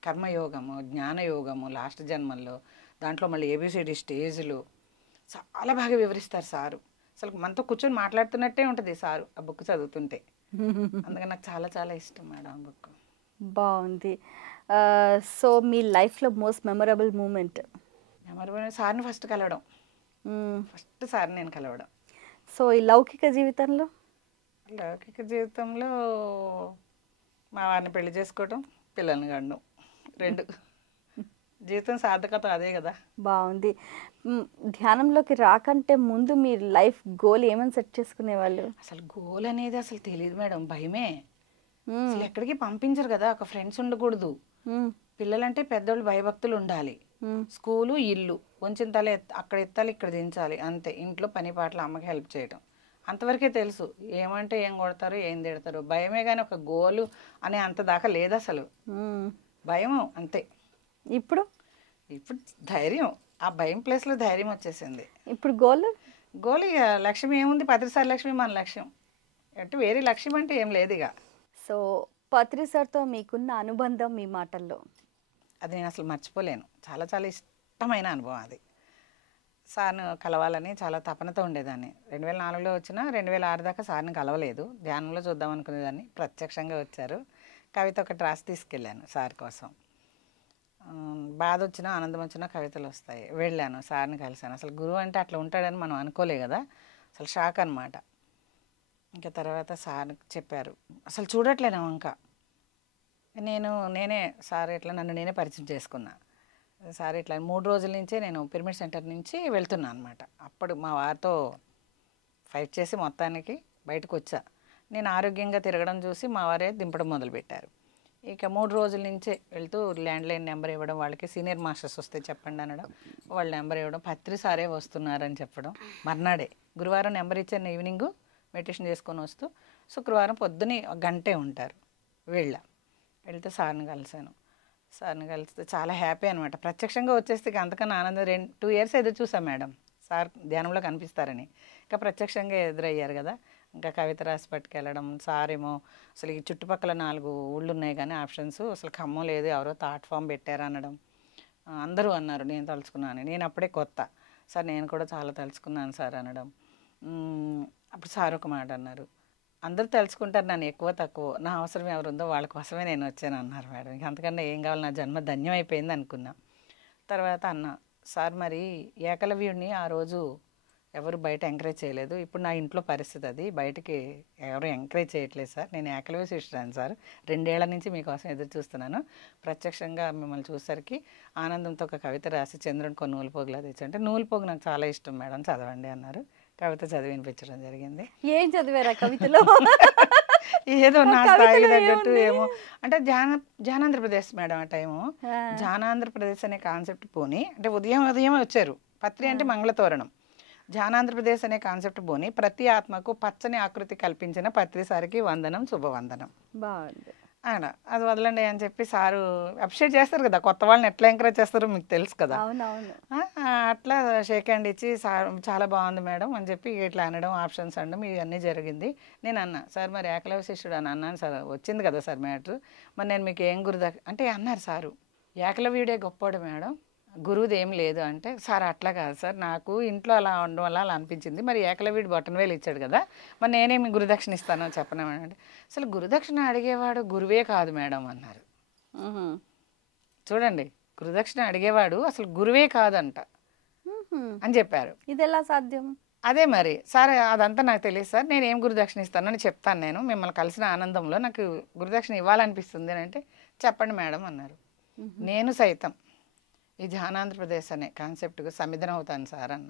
కర్మయోగము, జ్ఞానయోగము, లాస్ట్ జన్మల్లో దాంట్లో మళ్ళీ ఏబిసిడి స్టేజ్లు చాలా బాగా వివరిస్తారు సారు. అసలు మనతో కూర్చొని మాట్లాడుతున్నట్టే ఉంటుంది సారు ఆ బుక్ చదువుతుంటే. అందుకని నాకు చాలా చాలా ఇష్టం మేడం ఆ బుక్. బాగుంది. సో మీ లైఫ్లో మోస్ట్ మెమరబుల్ మూమెంట్? మెమరబుల్ సార్ని ఫస్ట్ కలవడం, ఫస్ట్ సార్ని నేను కలవడం. సో ఈ లౌకిక జీవితంలో? లౌకిక జీవితంలో మా వారిని పెళ్లి చేసుకోవటం, పిల్లల్ని కనడం, 2. జీవితం సార్థకత అదే కదా. బాగుంది. ధ్యానంలోకి రాకంటే ముందు మీరు లైఫ్ గోల్ ఏమని సెట్ చేసుకునేవాళ్ళు? అసలు గోల్ అనేది అసలు తెలియదు మేడం, భయమే. అసలు ఎక్కడికి పంపించరు కదా, ఒక ఫ్రెండ్స్ ఉండకూడదు. పిల్లలంటే పెద్దోళ్ళు భయభక్తులు ఉండాలి. స్కూలు ఇల్లు కొంచెం తల అక్కడ ఎత్తాలి, ఇక్కడ దించాలి అంతే. ఇంట్లో పని పాటలు అమ్మకి హెల్ప్ చేయడం, అంతవరకే తెలుసు. ఏమంటే ఏం కొడతారు, ఏం తిడతారు, భయమే. కానీ ఒక గోలు అనే అంత దాకా లేదు అసలు, భయం అంతే. ఇప్పుడు ఇప్పుడు ధైర్యం, ఆ భయం ప్లేస్లో ధైర్యం వచ్చేసింది. ఇప్పుడు గోల్? గోల్ ఇక లక్ష్యం ఏముంది, పత్రిసారి లక్ష్మి మన లక్ష్యం. అంటే వేరే లక్ష్యం అంటే ఏం లేదు ఇక. సో పత్రి సార్తో మీకున్న అనుబంధం మీ మాటల్లో? అది నేను అసలు మర్చిపోలేను. చాలా చాలా ఇష్టమైన అనుభవం అది. సార్ను కలవాలని చాలా తపనతో ఉండేదాన్ని. 2004లో వచ్చినా 2006 దాకా సార్ని కలవలేదు. ధ్యానంలో చూద్దాం అనుకునేదాన్ని. ప్రత్యక్షంగా వచ్చారు. కవిత ఒకటి రాసి తీసుకెళ్ళాను సార్ కోసం. బాధ వచ్చినా ఆనందం వచ్చినా కవితలు వస్తాయి. వెళ్ళాను, సార్ని కలిశాను. అసలు గురువు అంటే అట్లా ఉంటాడని మనం అనుకోలే కదా, అసలు షాక్ అనమాట. ఇంకా తర్వాత సార్ చెప్పారు, అసలు చూడట్లేను ఇంకా. నేనే సార్ ఇట్లా నన్ను నేనే పరిచయం చేసుకున్నా. సార్ ఇట్లా 3 రోజుల నుంచే నేను పిరమిడ్ సెంటర్ నుంచి వెళ్తున్నాను అనమాట. అప్పుడు మా వారితో ఫైట్ చేసి మొత్తానికి బయటకు వచ్చా. నేను ఆరోగ్యంగా తిరగడం చూసి మా వారే దింపడం మొదలుపెట్టారు. ఇక 3 రోజుల నుంచే వెళ్తూ ల్యాండ్లైన్ నెంబర్ ఇవ్వడం, వాళ్ళకి సీనియర్ మాస్టర్స్ వస్తే చెప్పండి అనడం, వాళ్ళ నెంబర్ ఇవ్వడం, పత్రి సారే వస్తున్నారని చెప్పడం. మర్నాడే గురువారం నెంబర్ ఇచ్చాను, ఈవినింగ్ మెడిటేషన్ చేసుకొని వస్తూ శుక్రవారం పొద్దునే 1 గంటే ఉంటారు. వెళ్తే సార్ని కలిశాను. సార్ని కలిస్తే చాలా హ్యాపీ అనమాట. ప్రత్యక్షంగా వచ్చేస్తే అంతకన్నా ఆనందం. 2 years ఎదురు చూసాం మేడం సార్ ధ్యానంలో కనిపిస్తారని. ఇంకా ప్రత్యక్షంగా ఎదురయ్యారు కదా. ఇంకా కవిత రాసి పట్టుకెళ్ళడం. సార్ ఏమో అసలు ఈ చుట్టుపక్కల 4 ఊళ్ళు ఉన్నాయి కానీ ఆప్షన్స్ అసలు ఖమ్మం లేదు, ఎవరో థాట్ ఫామ్ పెట్టారు అనడం. అందరూ అన్నారు నేను తలుచుకున్నాను. నేను అప్పుడే కొత్త. సార్ నేను కూడా చాలా తలుచుకున్నాను సార్ అనడం. అప్పుడు సార్ ఒక మాట అన్నారు, అందరూ తెలుసుకుంటారు నన్ను ఎక్కువ తక్కువ, నా అవసరం ఎవరుందో వాళ్ళ కోసమే నేను వచ్చాను అన్నారు మేడం. ఇంక అంతకన్నా ఏం కావాలి, నా జన్మ ధన్యం అయిపోయింది అనుకున్నా. తర్వాత అన్న, సార్ మరి ఏకలవ్యుడిని ఆ రోజు ఎవరు బయట ఎంకరేజ్ చేయలేదు, ఇప్పుడు నా ఇంట్లో పరిస్థితి అది, బయటికి ఎవరు ఎంకరేజ్ చేయట్లేదు సార్, నేను ఏకలవ్య శిష్యురాను సార్, 2 ఏళ్ల నుంచి మీకోసం ఎదురు చూస్తున్నాను, ప్రత్యక్షంగా మిమ్మల్ని చూసరికి ఆనందంతో ఒక కవిత రాసి చంద్రునికి నూలు పోగులా తెచ్చంటే, నూలు పోగు నాకు చాలా ఇష్టం మేడం, చదవండి అన్నారు. కవిత చదివి వినిపించడం జరిగింది. ఏం చదివారా కవితలో? ఏదో నా స్థాయికి తగ్గట్టు ఏమో. అంటే ధ్యానాంధ్రప్రదేశ్ మేడం ఆ టైము. ధ్యానాంధ్రప్రదేశ్ అనే కాన్సెప్ట్ పోని, అంటే ఉదయం వచ్చారు. పత్రి అంటే మంగళతోరణం. ధ్యానాంధ్రప్రదేశ్ అనే కాన్సెప్ట్ పోని, ప్రతి ఆత్మకు పచ్చని ఆకృతి కల్పించిన పత్రిసారికి వందనం, శుభవందనం. బాగుంది. ఆయన అది వదలండి అని చెప్పి సారు అప్రిషియేట్ చేస్తారు కదా, కొత్త వాళ్ళని ఎట్లా ఎంకరేజ్ చేస్తారో మీకు తెలుసు కదా. అట్లా షేక్ హ్యాండ్ ఇచ్చి సార్ చాలా బాగుంది మేడం అని చెప్పి ఇట్లా అనడం, ఆప్షన్స్ అనడం, ఇవన్నీ జరిగింది. నేను అన్నా, సార్ మరి ఏకలవ్య శిష్యుడు అని అన్నాను సార్, వచ్చింది కదా సార్ మ్యాటర్, మరి నేను మీకు ఏం అంటే అన్నారు సారు, ఏకలవ్యుడే గొప్పవాడు మేడం, గురువుది ఏం లేదు అంటే. సార్ అట్లా కాదు సార్, నాకు ఇంట్లో అలా ఉండడం వల్ల అలా అనిపించింది, మరి ఏకలవ్యుడు బొట్టనవేలు ఇచ్చాడు కదా, మరి నేనేమి గురుదక్షిణ ఇస్తానో చెప్పనేమంటే, అసలు గురుదక్షిణ అడిగేవాడు గురువే కాదు మేడం అన్నారు. చూడండి, గురుదక్షిణ అడిగేవాడు అసలు గురువే కాదంట అని చెప్పారు. ఇది ఎలా సాధ్యం? అదే మరి సార్ అదంతా నాకు తెలియదు సార్, నేను ఏం గురుదక్షిణ ఇస్తానని చెప్తాను, నేను మిమ్మల్ని కలిసిన ఆనందంలో నాకు గురుదక్షిణ ఇవ్వాలనిపిస్తుంది అని అంటే, చెప్పండి మేడం అన్నారు. నేను సైతం ఈ ధ్యానాంధ్రప్రదేశ్ అనే కాన్సెప్ట్కు సమిధన అవుతాను సార్ అన్న.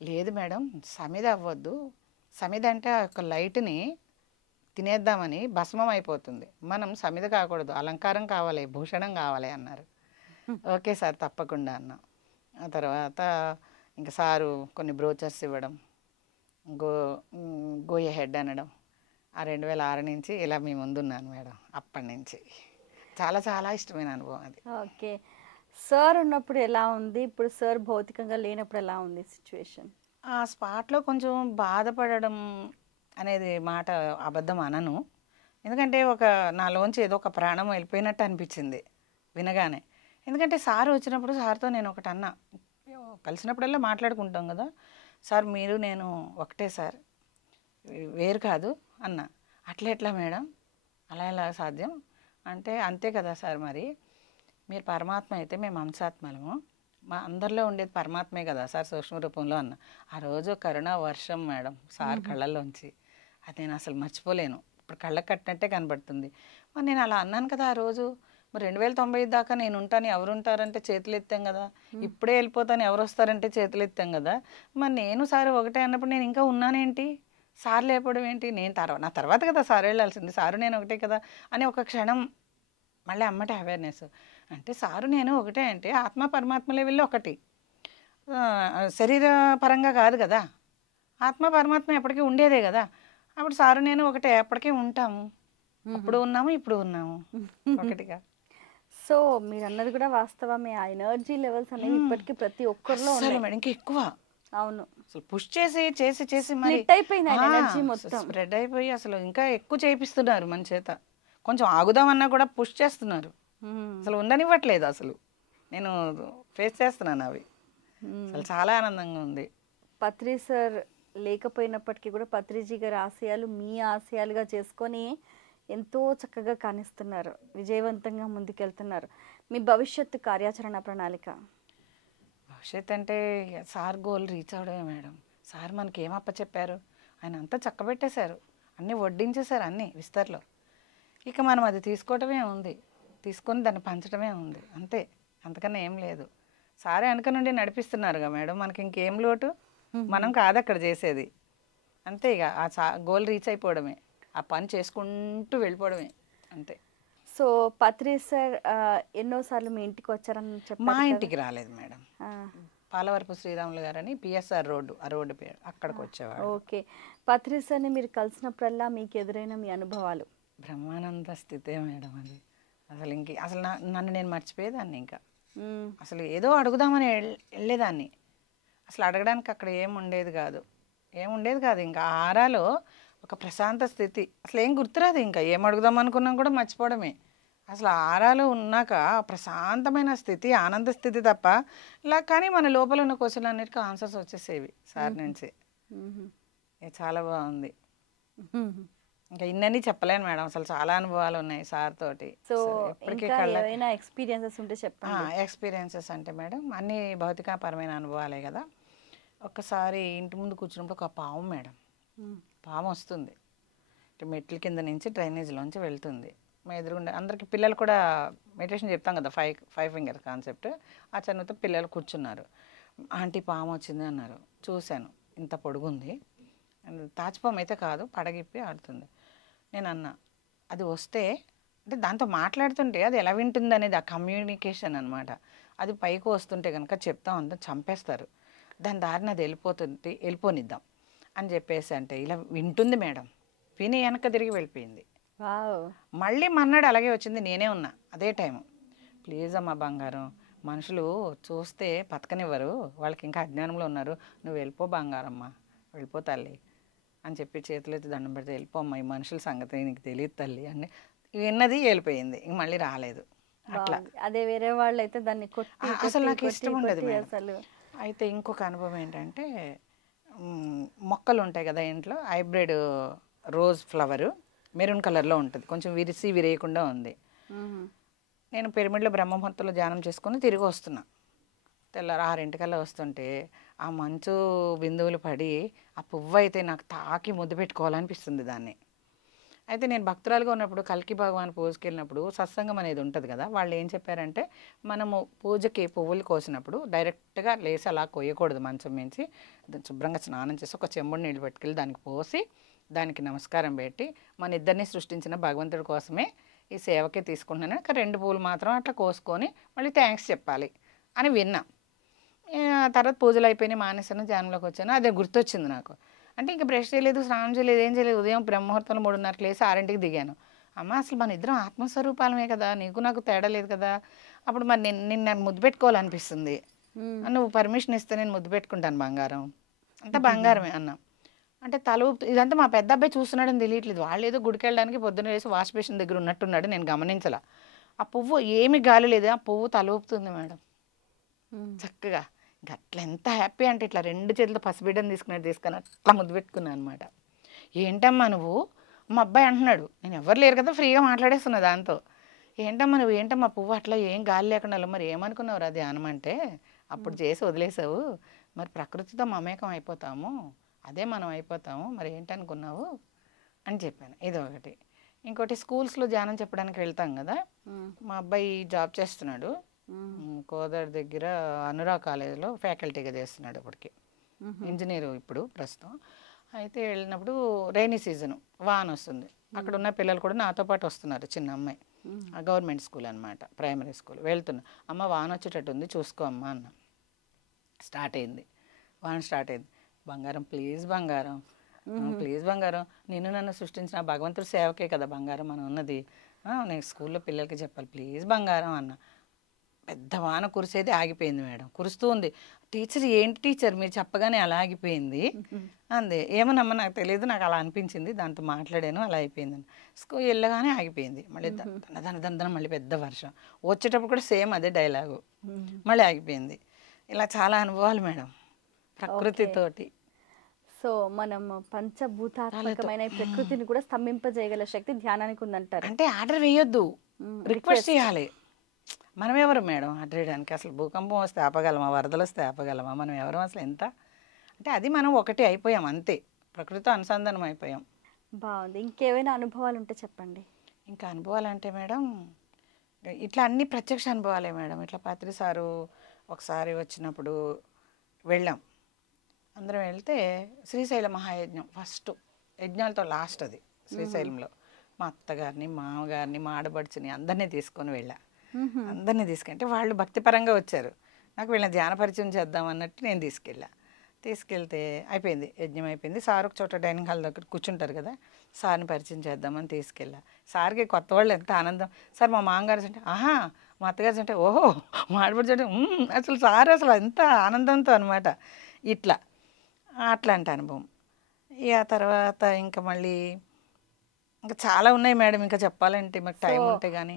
లేదు మేడం, సమిధ అవ్వద్దు, సమిధ అంటే ఒక లైట్ని తినేద్దామని భస్మం అయిపోతుంది, మనం సమిధ కాకూడదు, అలంకారం కావాలి, భూషణం కావాలి అన్నారు. ఓకే సార్ తప్పకుండా అన్న. ఆ తర్వాత ఇంకా సారు కొన్ని బ్రోచర్స్ ఇవ్వడం, గో హెడ్ అనడం, ఆ 2006 నుంచి ఇలా మీ ముందున్నాను మేడం. అప్పటి నుంచి చాలా చాలా ఇష్టమైన అనుభవం అది. ఓకే, సార్ ఉన్నప్పుడు ఎలా ఉంది, ఇప్పుడు సార్ భౌతికంగా లేనప్పుడు ఎలా ఉంది సిచ్యువేషన్? ఆ స్పాట్లో కొంచెం బాధపడడం అనేది మాట అబద్ధం అనను, ఎందుకంటే ఒక నాలోంచి ఏదో ఒక ప్రాణం వెళ్ళిపోయినట్టు అనిపించింది వినగానే. ఎందుకంటే సార్ వచ్చినప్పుడు సార్తో నేను ఒకటి అన్నా, కలిసినప్పుడల్లా మాట్లాడుకుంటాం కదా, సార్ మీరు నేను ఒకటే సార్, వేరు కాదు అన్న. అట్లా ఎట్లా మేడం, అలా ఎలా సాధ్యం అంటే, అంతే కదా సార్, మరి మీరు పరమాత్మ అయితే మేము అంశాత్మలము, మా అందరిలో ఉండేది పరమాత్మే కదా సార్ సూక్ష్మ రూపంలో అన్న. ఆ రోజు కరుణ వర్షం మేడం సార్ కళ్ళల్లోంచి, అది నేను అసలు మర్చిపోలేను. ఇప్పుడు కళ్ళకు కట్టినట్టే కనబడుతుంది. మరి నేను అలా అన్నాను కదా ఆ రోజు. మరి 2095 దాకా నేను ఉంటాను, ఎవరు ఉంటారంటే చేతులు ఎత్తాం కదా. ఇప్పుడే వెళ్ళిపోతాను, ఎవరు వస్తారంటే చేతులు ఎత్తాం కదా. మరి నేను సార్ ఒకటే అన్నప్పుడు నేను ఇంకా ఉన్నానేంటి, సార్ లేపడం ఏంటి, నేను నా తర్వాత కదా సార్ వెళ్ళాల్సింది, సారు నేను ఒకటే కదా అని ఒక క్షణం మళ్ళీ అమ్మటే అవేర్నెస్. అంటే సారు నేను ఒకటే అంటే ఆత్మ పరమాత్మ లెవెల్లో ఒకటి, శరీర పరంగా కాదు కదా. ఆత్మ పరమాత్మ ఎప్పటికీ ఉండేదే కదా. అప్పుడు సారు నేను ఒకటే, ఎప్పటికీ ఉంటాము. అప్పుడు ఉన్నాము, ఇప్పుడు ఉన్నాము ఒకటిగా. సో మీరు అన్నది కూడా వాస్తవమే. ఆ ఎనర్జీ లెవెల్స్ అనేవి ఇప్పటికీ ప్రతి ఒక్కరిలో ఉన్నాయి మేడం, ఇంకా ఎక్కువ. అవును, అసలు పుష్ చేసి చేసి చేసి మరి స్ప్లిట్ అయిపోయింది ఎనర్జీ మొత్తం. స్ప్రెడ్ అయిపోయి అసలు ఇంకా ఎక్కువ చేయిస్తున్నారు మన చేత. కొంచెం ఆగుదామన్నా కూడా పుష్ చేస్తున్నారు, అసలు ఉండనివ్వట్లేదు. అసలు నేను ఫేస్ చేస్తున్నాను అవి. అసలు చాలా ఆనందంగా ఉంది. పత్రి సార్ లేకపోయినప్పటికీ కూడా పత్రిజీ గారి ఆశయాలు మీ ఆశయాలుగా చేసుకొని ఎంతో చక్కగా కానిస్తున్నారు, విజయవంతంగా ముందుకెళ్తున్నారు. మీ భవిష్యత్తు కార్యాచరణ ప్రణాళిక? భవిష్యత్ అంటే సార్ గోల్ రీచ్ అవడమే మేడం. సార్ మనకి ఏం అప్పచెప్పారు, ఆయన అంతా చక్కబెట్టేశారు, అన్నీ వడ్డించేశారు అన్నీ విస్తర్లో. ఇక మనం అది తీసుకోవటమే ఉంది, తీసుకొని దాన్ని పంచడమే ఉంది, అంతే, అంతకన్నా ఏం లేదు. సారే వెనక నుండి నడిపిస్తున్నారుగా మేడం, మనకి ఇంకేం లోటు, మనం కాదు అక్కడ చేసేది, అంతే. ఇక ఆ గోల్ రీచ్ అయిపోవడమే, ఆ పని చేసుకుంటూ వెళ్ళిపోవడమే, అంతే. సో పత్రి సార్ ఎన్నోసార్లు మీ ఇంటికి వచ్చారని చెప్పారు. మా ఇంటికి రాలేదు మేడం, పాలవరపు శ్రీరాములు గారని పిఎస్ఆర్ రోడ్డు, ఆ రోడ్డు పేరు, అక్కడికి వచ్చేవాడు. ఓకే, పత్రి సార్ని మీరు కలిసినప్పుడల్లా మీకు ఎదురైన మీ అనుభవాలు? బ్రహ్మానంద స్థితే మేడం అది. అసలు అసలు నన్ను నేను మర్చిపోయేదాన్ని. ఇంకా అసలు ఏదో అడుగుదామని వెళ్ళేదాన్ని, అసలు అడగడానికి అక్కడ ఏముండేది కాదు. ఇంకా ఆరాలో ఒక ప్రశాంత స్థితి, అసలు ఏం గుర్తురాదు. ఇంకా ఏం అడుగుదాం అనుకున్నాం కూడా మర్చిపోవడమే. అసలు ఆరాలో ఉన్నాక ప్రశాంతమైన స్థితి, ఆనంద స్థితి తప్ప ఇలా. కానీ మన లోపల ఉన్న క్వశ్చన్ అన్నిటికీ ఆన్సర్స్ వచ్చేసేవి సార్ నుంచి. చాలా బాగుంది. ఇంకా ఇన్నని చెప్పలేను మేడం, అసలు చాలా అనుభవాలు ఉన్నాయి సార్ తోటి. సో ఎక్స్పీరియన్సెస్ ఉంటే చెప్పండి. ఎక్స్పీరియన్సెస్ అంటే మేడం అన్ని భౌతికపరమైన అనుభవాలే కదా. ఒక్కసారి ఇంటి ముందు కూర్చున్నప్పుడు ఒక పాము మేడం, పాము వస్తుంది మెట్ల కింద నుంచి, డ్రైనేజ్లోంచి వెళ్తుంది. మా ఎదురుగుండా అందరికి పిల్లలు కూడా మెడిటేషన్ చెప్తాం కదా, ఫైవ్ ఫింగర్ కాన్సెప్ట్, ఆ చనువుతో పిల్లలు కూర్చున్నారు. ఆంటీ పాము వచ్చింది అన్నారు. చూశాను, ఇంత పొడుగుంది, తాచిపాము అయితే కాదు, పడగిప్పి ఆడుతుంది. నేను అన్నా, అది వస్తే అంటే దాంతో మాట్లాడుతుంటే అది ఎలా వింటుంది అనేది ఆ కమ్యూనికేషన్ అనమాట. అది పైకి వస్తుంటే కనుక చెప్తాం, అంతా చంపేస్తారు, దాని దారిని అది వెళ్ళిపోనిద్దాం అని చెప్పేసి అంటే ఇలా వింటుంది మేడం. విని వెనక తిరిగి వెళ్ళిపోయింది. మళ్ళీ మన్నాడు అలాగే వచ్చింది, నేనే ఉన్నా అదే టైము. ప్లీజ్ అమ్మా బంగారం, మనుషులు చూస్తే బతకనివ్వరు, వాళ్ళకి ఇంకా అజ్ఞానంలో ఉన్నారు, నువ్వు వెళ్ళిపో బంగారమ్మ, వెళ్ళిపో తల్లి అని చెప్పి చేతులెత్తి దండం పెడితే, వెళ్ళిపోమ్మా, ఈ మనుషుల సంగతి నీకు తెలియదు తల్లి అని విన్నది, వెళ్ళిపోయింది. ఇంక మళ్ళీ రాలేదు. అట్లా అదే వేరే వాళ్ళు అయితే దాన్ని అసలు నాకు ఇష్టం ఉండదు అసలు. అయితే ఇంకొక అనుభవం ఏంటంటే, మొక్కలు ఉంటాయి కదా ఇంట్లో, హైబ్రిడ్ రోజ్ ఫ్లవరు మెరూన్ కలర్లో ఉంటుంది, కొంచెం విరేయకుండా ఉంది. నేను పిరమిడ్లో బ్రహ్మముహూర్తంలో ధ్యానం చేసుకొని తిరిగి వస్తున్నా, తెల్లారి 6 వస్తుంటే ఆ మంచు బిందువులు పడి ఆ పువ్వు అయితే నాకు తాకి ముద్దు పెట్టుకోవాలనిపిస్తుంది దాన్ని. అయితే నేను భక్తురాలుగా ఉన్నప్పుడు కల్కి భగవాన్ పూజకి వెళ్ళినప్పుడు సత్సంగం అనేది ఉంటుంది కదా, వాళ్ళు ఏం చెప్పారంటే, మనము పూజకి పువ్వులు కోసినప్పుడు డైరెక్ట్గా లేసి అలా కొయ్యకూడదు, మంచం మించి శుభ్రంగా స్నానం చేసి ఒక చెంబుడు నీళ్ళు పెట్టుకెళ్ళి దానికి పోసి దానికి నమస్కారం పెట్టి, మన ఇద్దరిని సృష్టించిన భగవంతుడి కోసమే ఈ సేవకే తీసుకుంటున్నాను, ఇంకా 2 పువ్వులు మాత్రం అట్లా కోసుకొని మళ్ళీ థ్యాంక్స్ చెప్పాలి అని విన్నా. తర్వాత పూజలు అయిపోయినాయి, మానేసాను, ధ్యానంలోకి వచ్చాను. అదే గుర్తొచ్చింది నాకు. అంటే ఇంకా బ్రష్ చేయలేదు, స్నానం చేయలేదు, ఏం చేయలేదు. ఉదయం బ్రహ్మముహూర్తంలో 3:30 లేసి 6కి దిగాను. అమ్మ అసలు మన ఇద్దరం ఆత్మస్వరూపాలమే కదా, నీకు నాకు తేడా లేదు కదా, అప్పుడు మరి నిన్ను ముద్దు పెట్టుకోవాలనిపిస్తుంది, నువ్వు పర్మిషన్ ఇస్తే నేను ముద్దు పెట్టుకుంటాను బంగారం, అంతా బంగారమే అన్నా. అంటే తల ఇదంతా మా పెద్ద అబ్బాయి చూస్తున్నాడని తెలియట్లేదు. వాళ్ళు ఏదో గుడికి వెళ్ళడానికి పొద్దున్న వేసి వాష్ బేసిన్ దగ్గర ఉన్నట్టున్నాడు, నేను గమనించాల. ఆ పువ్వు ఏమి గాలి లేదు, ఆ పువ్వు తల ఊపుతుంది మేడం చక్కగా. ఇంకా అట్లా ఎంత హ్యాపీ అంటే ఇట్లా 2 చేతులతో పసిబిడ్డని తీసుకొని అట్లా ముద్దు పెట్టుకున్నాను అనమాట. ఏంటమ్మా నువ్వు, మా అబ్బాయి అంటున్నాడు, నేను ఎవరు లేరు కదా ఫ్రీగా మాట్లాడేస్తున్నా దాంతో. ఏంటమ్మా నువ్వు, ఏంటమ్మా పువ్వు అట్లా ఏం గాలి లేకుండా మరి ఏమనుకున్నావు రా ధ్యానం అంటే, అప్పుడు చేసి వదిలేసావు, మరి ప్రకృతితో మమేకం అయిపోతాము, అదే మనం అయిపోతాము, మరి ఏంటనుకున్నావు అని చెప్పాను. ఇది ఒకటి. ఇంకోటి స్కూల్స్లో ధ్యానం చెప్పడానికి వెళ్తాం కదా, మా అబ్బాయి జాబ్ చేస్తున్నాడు కోదాడ దగ్గర అనురా కాలేజీలో ఫ్యాకల్టీగా చేస్తున్నాడు ఇప్పటికి, ఇంజనీరు ఇప్పుడు ప్రస్తుతం. అయితే వెళ్ళినప్పుడు రైనీ సీజను వాన వస్తుంది, అక్కడ ఉన్న పిల్లలు కూడా నాతో పాటు వస్తున్నారు. చిన్న అమ్మాయి, గవర్నమెంట్ స్కూల్ అనమాట, ప్రైమరీ స్కూల్. వెళ్తున్నా, అమ్మ వాన వచ్చేటట్టు ఉంది చూసుకో అమ్మ అన్న. స్టార్ట్ అయింది వాన, స్టార్ట్ అయింది. బంగారం ప్లీజ్ బంగారం, ప్లీజ్ బంగారం, నిన్ను నన్ను సృష్టించిన భగవంతుడి సేవకే కదా బంగారం మనం ఉన్నది, నేను స్కూల్లో పిల్లలకి చెప్పాలి ప్లీజ్ బంగారం అన్న. పెద్ద వాన కురిసేది ఆగిపోయింది మేడం, కురుస్తూ ఉంది. టీచర్ ఏంటి టీచర్ మీరు చెప్పగానే అలా ఆగిపోయింది అంది. ఏమోనమ్మా నాకు తెలియదు, నాకు అలా అనిపించింది, దాంతో మాట్లాడాను అలా అయిపోయిందని. స్కూల్ వెళ్ళగానే ఆగిపోయింది. మళ్ళీ దందన మళ్ళీ పెద్ద వర్షం వచ్చేటప్పుడు కూడా సేమ్ అదే డైలాగు, మళ్ళీ ఆగిపోయింది. ఇలా చాలా అనుభవాలు మేడం ప్రకృతితోటి. సో మనం పంచభూతాత్మకమైన ఈ ప్రకృతిని కూడా స్తంభింపజేయగల శక్తి ధ్యానానికి ఉందంటారు. అంటే ఆర్డర్ వేయొద్దు, రిక్వెస్ట్ చేయాలి. మనం ఎవరు మేడం ఆర్డర్ వేయడానికి? అసలు భూకంపం వస్తే ఆపగలమా, వరదలు వస్తే ఆపగలమా? మనం ఎవరు అసలు? ఎంత అంటే అది మనం ఒకటి అయిపోయాం అంతే, ప్రకృతితో అనుసంధానం అయిపోయాం. బాగుంది. ఇంకేమైనా అనుభవాలు ఉంటే చెప్పండి. ఇంకా అనుభవాలు అంటే మేడం ఇట్లా అన్ని ప్రత్యక్ష అనుభవాలే మేడం. ఇట్లా పత్రి సారు ఒకసారి వచ్చినప్పుడు వెళ్ళాం, అందరం వెళ్తే శ్రీశైల మహాయజ్ఞం ఫస్ట్, యజ్ఞాలతో లాస్ట్ అది శ్రీశైలంలో. మా అత్తగారిని, మామగారిని, మా ఆడబడుచుని అందరినీ తీసుకొని వెళ్ళా. అందరినీ తీసుకెళ్తే వాళ్ళు భక్తిపరంగా వచ్చారు, నాకు వీళ్ళని ధ్యాన పరిచయం చేద్దాం అన్నట్టు నేను తీసుకెళ్తే అయిపోయింది, యజ్ఞం అయిపోయింది. సార్ ఒక చోట డైనింగ్ హాల్ దగ్గర కూర్చుంటారు కదా, సార్ని పరిచయం చేద్దామని తీసుకెళ్ళా. సార్కి కొత్త వాళ్ళు ఎంత ఆనందం. సార్ మా మామగారు అంటే ఆహా, మా అత్తగారు అంటే ఓహో, మా ఆడబడుచు అంటే అసలు సార్ అసలు ఎంత ఆనందంతో అనమాట. ఇట్లా అట్లాంటి అనుభవం. ఇక తర్వాత ఇంకా మళ్ళీ ఇంకా చాలా ఉన్నాయి మేడం, ఇంకా చెప్పాలంటే మాకు టైం ఉంటే కానీ.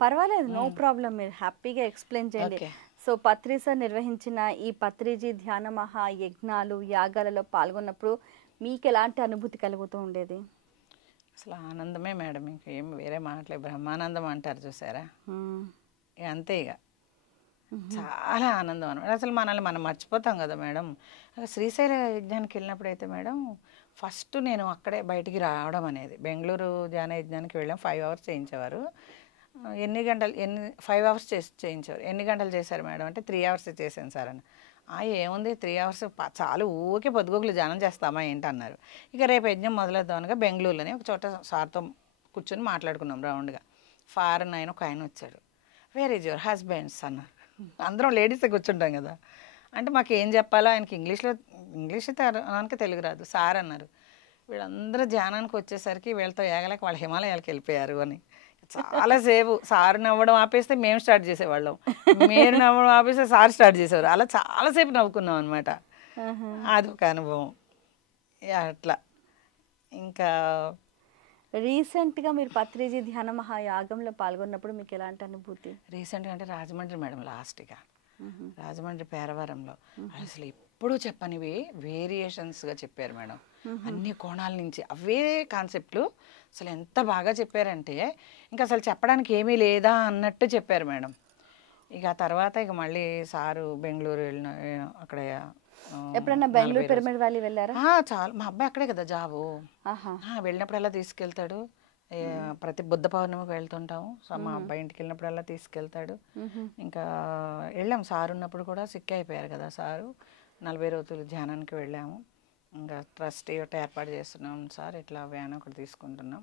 పర్వాలేదు, నో ప్రాబ్లం, మీరు హ్యాపీగా ఎక్స్ప్లెయిన్ చేయండి. సో పత్రి సార్ నిర్వహించిన ఈ పత్రిజీ ధ్యాన మహా యజ్ఞాలు యాగాలలో పాల్గొన్నప్పుడు మీకు ఎలాంటి అనుభూతి కలుగుతూ ఉండేది? అసలు ఆనందమే మేడం, ఇంకేం వేరే మాటలే, బ్రహ్మానందం అంటారు చూసారా, అంతే. ఇక చాలా ఆనందం అనమాట. అసలు మనల్ని మనం మర్చిపోతాం కదా మేడం. శ్రీశైల యజ్ఞానికి వెళ్ళినప్పుడు అయితే మేడం ఫస్ట్ నేను అక్కడే బయటికి రావడం అనేది, బెంగళూరు ధ్యాన యజ్ఞానికి వెళ్ళాం. 5 hours చేయించేవారు. 5 hours చేయించారు. ఎన్ని గంటలు చేశారు మేడం అంటే 3 hours చేశాను సార్ అని. ఏముంది 3 hours చాలు, ఊరికే పొద్దుగోకులు ధ్యానం చేస్తామా ఏంటన్నారు. ఇక రేపు యజ్ఞం మొదలవుదామనగా బెంగళూరులోనే ఒక చోట సార్తో కూర్చొని మాట్లాడుకున్నాం రౌండ్గా. ఫారెన్ ఆయన ఒక ఆయన వచ్చాడు, వేర్ ఈజ్ యువర్ హస్బెండ్స్ అన్నారు. అందరం లేడీసే కూర్చుంటాం కదా, అంటే మాకు ఏం చెప్పాలో ఆయనకి ఇంగ్లీష్ అనడానికి తెలుగు రాదు. సార్ అన్నారు, వీళ్ళందరూ ధ్యానానికి వచ్చేసరికి వీళ్ళతో ఏగలేక వాళ్ళు హిమాలయాలకు వెళ్ళిపోయారు అని. చాలాసేపు సార్ నవ్వడం ఆపేస్తే మేము స్టార్ట్ చేసేవాళ్ళం, మీరు నవ్వడం ఆపేస్తే సార్ స్టార్ట్ చేసేవారు. అలా చాలాసేపు నవ్వుకున్నాం అనమాట. అది ఒక అనుభవం. అట్లా ఇంకా రీసెంట్గా మీరు పత్రిజీ ధ్యాన మహాయాగంలో పాల్గొన్నప్పుడు మీకు ఎలాంటి అనుభూతి? రీసెంట్గా అంటే రాజమండ్రి మేడం, లాస్ట్గా రాజమండ్రి పేరవరంలో అసలు ఎప్పుడూ చెప్పనివి వేరియేషన్స్గా చెప్పారు మేడం, అన్ని కోణాల నుంచి అవే కాన్సెప్ట్లు. అసలు ఎంత బాగా చెప్పారంటే ఇంకా అసలు చెప్పడానికి ఏమీ లేదా అన్నట్టు చెప్పారు మేడం. ఇక తర్వాత ఇక మళ్ళీ సారు బెంగళూరు వెళ్ళిన, అక్కడ ఎప్పుడన్నా బెంగళూరు పిరమిడ్ వ్యాలీ వెళ్ళారా? చాలా, మా అబ్బాయి అక్కడే కదా జాబు, వెళ్ళినప్పుడల్లా తీసుకెళ్తాడు. ప్రతి బుద్ధ పౌర్ణమికి వెళ్తుంటాము. సో మా అబ్బాయి ఇంటికి వెళ్ళినప్పుడల్లా తీసుకెళ్తాడు. ఇంకా వెళ్ళాం, సార్ ఉన్నప్పుడు కూడా సిక్ అయిపోయారు కదా సారు. 40 రోజులు ధ్యానానికి వెళ్ళాము. ఇంకా ట్రస్టీ ఒకటి ఏర్పాటు చేస్తున్నాం సార్, ఇట్లా వ్యాన్ ఒకటి తీసుకుంటున్నాం,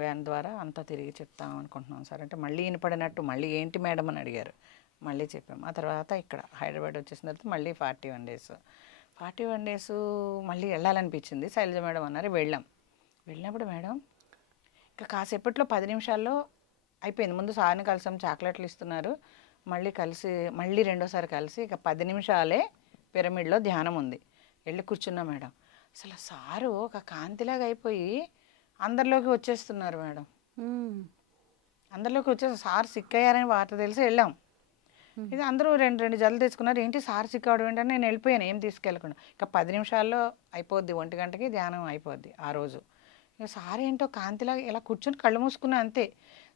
వ్యాన్ ద్వారా అంతా తిరిగి చెప్తాం అనుకుంటున్నాం సార్ అంటే మళ్ళీ వినపడినట్టు మళ్ళీ ఏంటి మేడం అని అడిగారు. మళ్ళీ చెప్పాము. ఆ తర్వాత ఇక్కడ హైదరాబాద్ వచ్చేసిన తర్వాత మళ్ళీ 41 days మళ్ళీ వెళ్ళాలనిపించింది. శైలజ మేడం అన్నారు, వెళ్ళినప్పుడు మేడం ఇంకా కాసేపట్లో 10 నిమిషాల్లో అయిపోయింది. ముందు సార్ని కలిసాం, చాక్లెట్లు ఇస్తున్నారు, మళ్ళీ రెండోసారి కలిసి ఇక 10 నిమిషాలే పిరమిడ్లో ధ్యానం ఉంది. వెళ్ళి కూర్చున్నా మేడం. అసలు సారు ఒక కాంతిలాగా అయిపోయి అందరిలోకి వచ్చేస్తున్నారు మేడం. అందరిలోకి వచ్చేసి సార్ సిక్ అయ్యారని వార్త తెలిసి వెళ్ళాం. ఇది అందరూ రెండు రెండు జల్లు తెచ్చుకున్నారు. ఏంటి సార్ సిక్కాడు ఏంటని నేను వెళ్ళిపోయాను, ఏం తీసుకెళ్ళకుండా. ఇక 10 నిమిషాల్లో అయిపోద్ది, 1 గంటకి ధ్యానం అయిపోద్ది ఆ రోజు. ఇక సార్ ఏంటో కాంతిలాగా ఇలా కూర్చొని కళ్ళు మూసుకున్నా అంతే,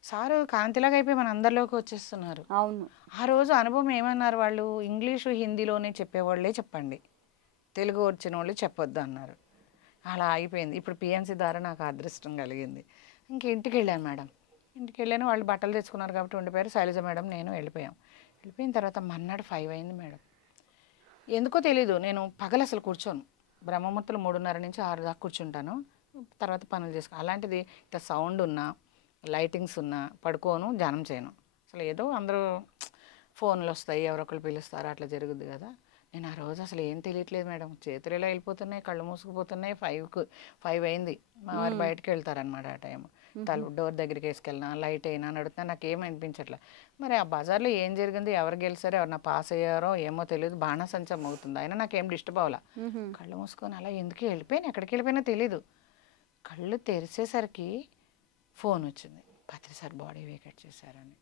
సారు కాంతిలాగా అయిపోయి మన అందరిలోకి వచ్చేస్తున్నారు. అవును. ఆ రోజు అనుభవం ఏమన్నారు వాళ్ళు, ఇంగ్లీషు హిందీలోనే చెప్పేవాళ్ళే చెప్పండి, తెలుగు వచ్చిన వాళ్ళు చెప్పొద్దు అన్నారు. అలా అయిపోయింది. ఇప్పుడు పిఎంసి ద్వారా నాకు అదృష్టం కలిగింది. ఇంక ఇంటికి వెళ్ళాను మేడం. ఇంటికి వెళ్ళాను, వాళ్ళు బట్టలు తెచ్చుకున్నారు కాబట్టి ఉండిపోయారు. శైలజ మేడం నేను వెళ్ళిపోయాం. వెళ్ళిపోయిన తర్వాత మన్నాడు 5 అయింది మేడం. ఎందుకో తెలీదు, నేను పగలు అసలు కూర్చోను. బ్రహ్మముహూర్తులు 3:30 నుంచి 6 దాకా కూర్చుంటాను, తర్వాత పనులు చేసుకో. అలాంటిది ఇట్లా సౌండ్ ఉన్నా లైటింగ్స్ ఉన్నా పడుకోను, ధ్యానం చేయను. అసలు ఏదో అందరూ ఫోన్లు వస్తాయి, ఎవరొకరు పిలుస్తారు, అట్లా జరుగుద్ది కదా. నేను ఆ రోజు అసలు ఏం తెలియట్లేదు మేడం, చేతులు ఇలా వెళ్ళిపోతున్నాయి, కళ్ళు మూసుకుపోతున్నాయి. 5 అయింది. మా వారు బయటకు వెళ్తారనమాట ఆ టైం. డోర్ దగ్గరికి వేసుకెళ్ళినా లైట్ అయినా నడుతున్నా నాకేం అనిపించట్లే. మరి ఆ బజార్లో ఏం జరిగింది, ఎవరు గెలిచారో, ఎవరు నా పాస్ అయ్యారో ఏమో తెలియదు, బాణసంచం అవుతుంది, అయినా నాకేం డిస్టర్బ్ అవ్వాల. కళ్ళు మూసుకొని అలా ఎందుకు వెళ్ళిపోయాను, ఎక్కడికి వెళ్ళిపోయినా తెలీదు. కళ్ళు తెరిచేసరికి ఫోన్ వచ్చింది, పత్రి సార్ బాడీ వేకేట్ చేశారని.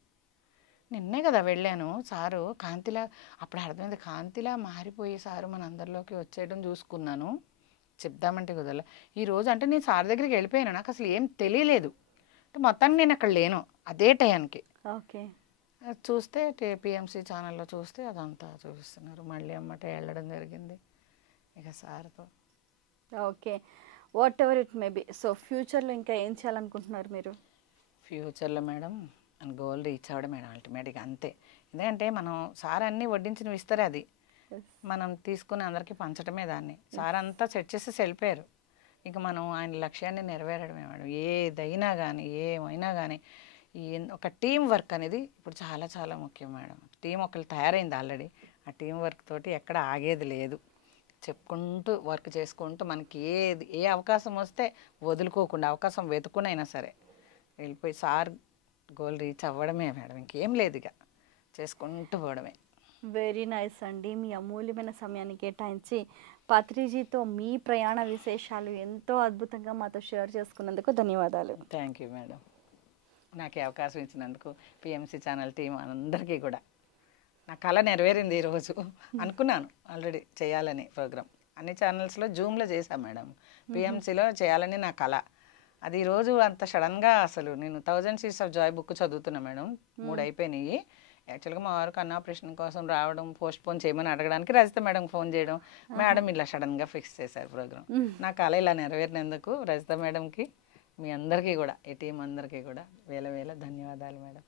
నిన్నే కదా వెళ్ళాను, సారు కాంతిలా, అప్పుడు అర్థమైంది కాంతిలా మారిపోయి సారు మన అందరిలోకి వచ్చేయడం చూసుకున్నాను. చెప్దామంటే కుదరలే ఈరోజు. అంటే నేను సార్ దగ్గరికి వెళ్ళిపోయాను, నాకు అసలు ఏం తెలియలేదు. అంటే మొత్తానికి నేను అక్కడ లేను అదే టైంకి. ఓకే. చూస్తే పిఎంసి ఛానల్లో చూస్తే అదంతా చూపిస్తున్నారు. మళ్ళీ అమ్మట వెళ్ళడం జరిగింది ఇక సార్తో. Okay. What ever it may be. So ఫ్యూచర్లో ఇంకా ఏం చేయాలనుకుంటున్నారు మీరు? ఫ్యూచర్లో మేడం గోల్ రీచ్ అవ్వడం మేడం అల్టిమేట్గా అంతే. ఎందుకంటే మనం సార్ అన్నీ వడ్డించినవి ఇస్తారు, అది మనం తీసుకుని అందరికీ పంచడమే దాన్ని. సార్ అంతా సెట్ చేసి వెళ్ళిపోయారు. ఇక మనం ఆయన లక్ష్యాన్ని నెరవేరడమే మేడం. ఏదైనా కానీ ఏమైనా కానీ ఒక టీం వర్క్ అనేది ఇప్పుడు చాలా చాలా ముఖ్యం మేడం. టీం ఒకళ్ళు తయారైంది ఆల్రెడీ, ఆ టీం వర్క్ తోటి ఎక్కడ ఆగేది లేదు. చెప్పుకుంటూ వర్క్ చేసుకుంటూ మనకి ఏ అవకాశం వస్తే వదులుకోకుండా అవకాశం వెతుకునైనా సరే వెళ్ళిపోయి సార్ గోల్ రీచ్ అవ్వడమే మేడం, ఇంకేం లేదు, ఇక చేసుకుంటూ పోవడమే. వెరీ నైస్ అండి. మీ అమూల్యమైన సమయాన్ని కేటాయించి పత్రిజీతో మీ ప్రయాణ విశేషాలు ఎంతో అద్భుతంగా మాతో షేర్ చేసుకున్నందుకు ధన్యవాదాలు. థ్యాంక్ యూ మేడం, నాకు ఈ అవకాశం ఇచ్చినందుకు. పిఎంసి ఛానల్ టీం అందరికీ కూడా నా కళ నెరవేరింది ఈరోజు. అనుకున్నాను ఆల్రెడీ చేయాలని ప్రోగ్రామ్, అన్ని ఛానల్స్లో జూమ్లో చేశాను మేడం. పిఎంసిలో చేయాలని నా కళ. అది ఈరోజు అంత సడన్గా, అసలు నేను 1000 Seeds of Joy బుక్ చదువుతున్నా మేడం, 3 అయిపోయినాయి. యాక్చువల్గా మా వారు కన్ను ఆపరేషన్ కోసం రావడం, పోస్ట్ పోన్ చేయమని అడగడానికి రజిత మేడం ఫోన్ చేయడం, మేడం ఇలా సడన్గా ఫిక్స్ చేశారు ప్రోగ్రామ్. నా కళ ఇలా నెరవేరినందుకు రజిత మేడంకి, మీ అందరికీ కూడా, ఈ టీం అందరికీ కూడా వేల ధన్యవాదాలు మేడం.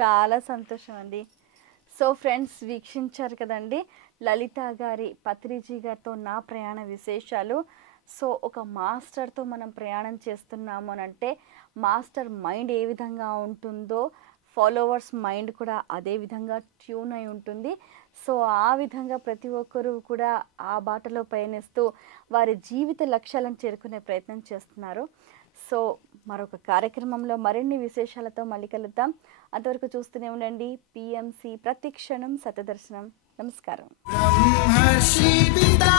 చాలా సంతోషం అండి. సో ఫ్రెండ్స్, వీక్షించారు కదండి లలిత గారి, పత్రిజీ గారితో నా ప్రయాణ విశేషాలు. సో ఒక మాస్టర్తో మనం ప్రయాణం చేస్తున్నాము అని అంటే మాస్టర్ మైండ్ ఏ విధంగా ఉంటుందో ఫాలోవర్స్ మైండ్ కూడా అదే విధంగా ట్యూన్ అయి ఉంటుంది. సో ఆ విధంగా ప్రతి ఒక్కరూ కూడా ఆ బాటలో పయనిస్తూ వారి జీవిత లక్ష్యాలను చేరుకునే ప్రయత్నం చేస్తున్నారు. సో మరొక కార్యక్రమంలో మరిన్ని విశేషాలతో మళ్ళీ కలుద్దాం. అంతవరకు చూస్తూనే ఉండండి పిఎంసి, ప్రతిక్షణం సత్యదర్శనం. నమస్కారం. ब्रह्मर्षि पिता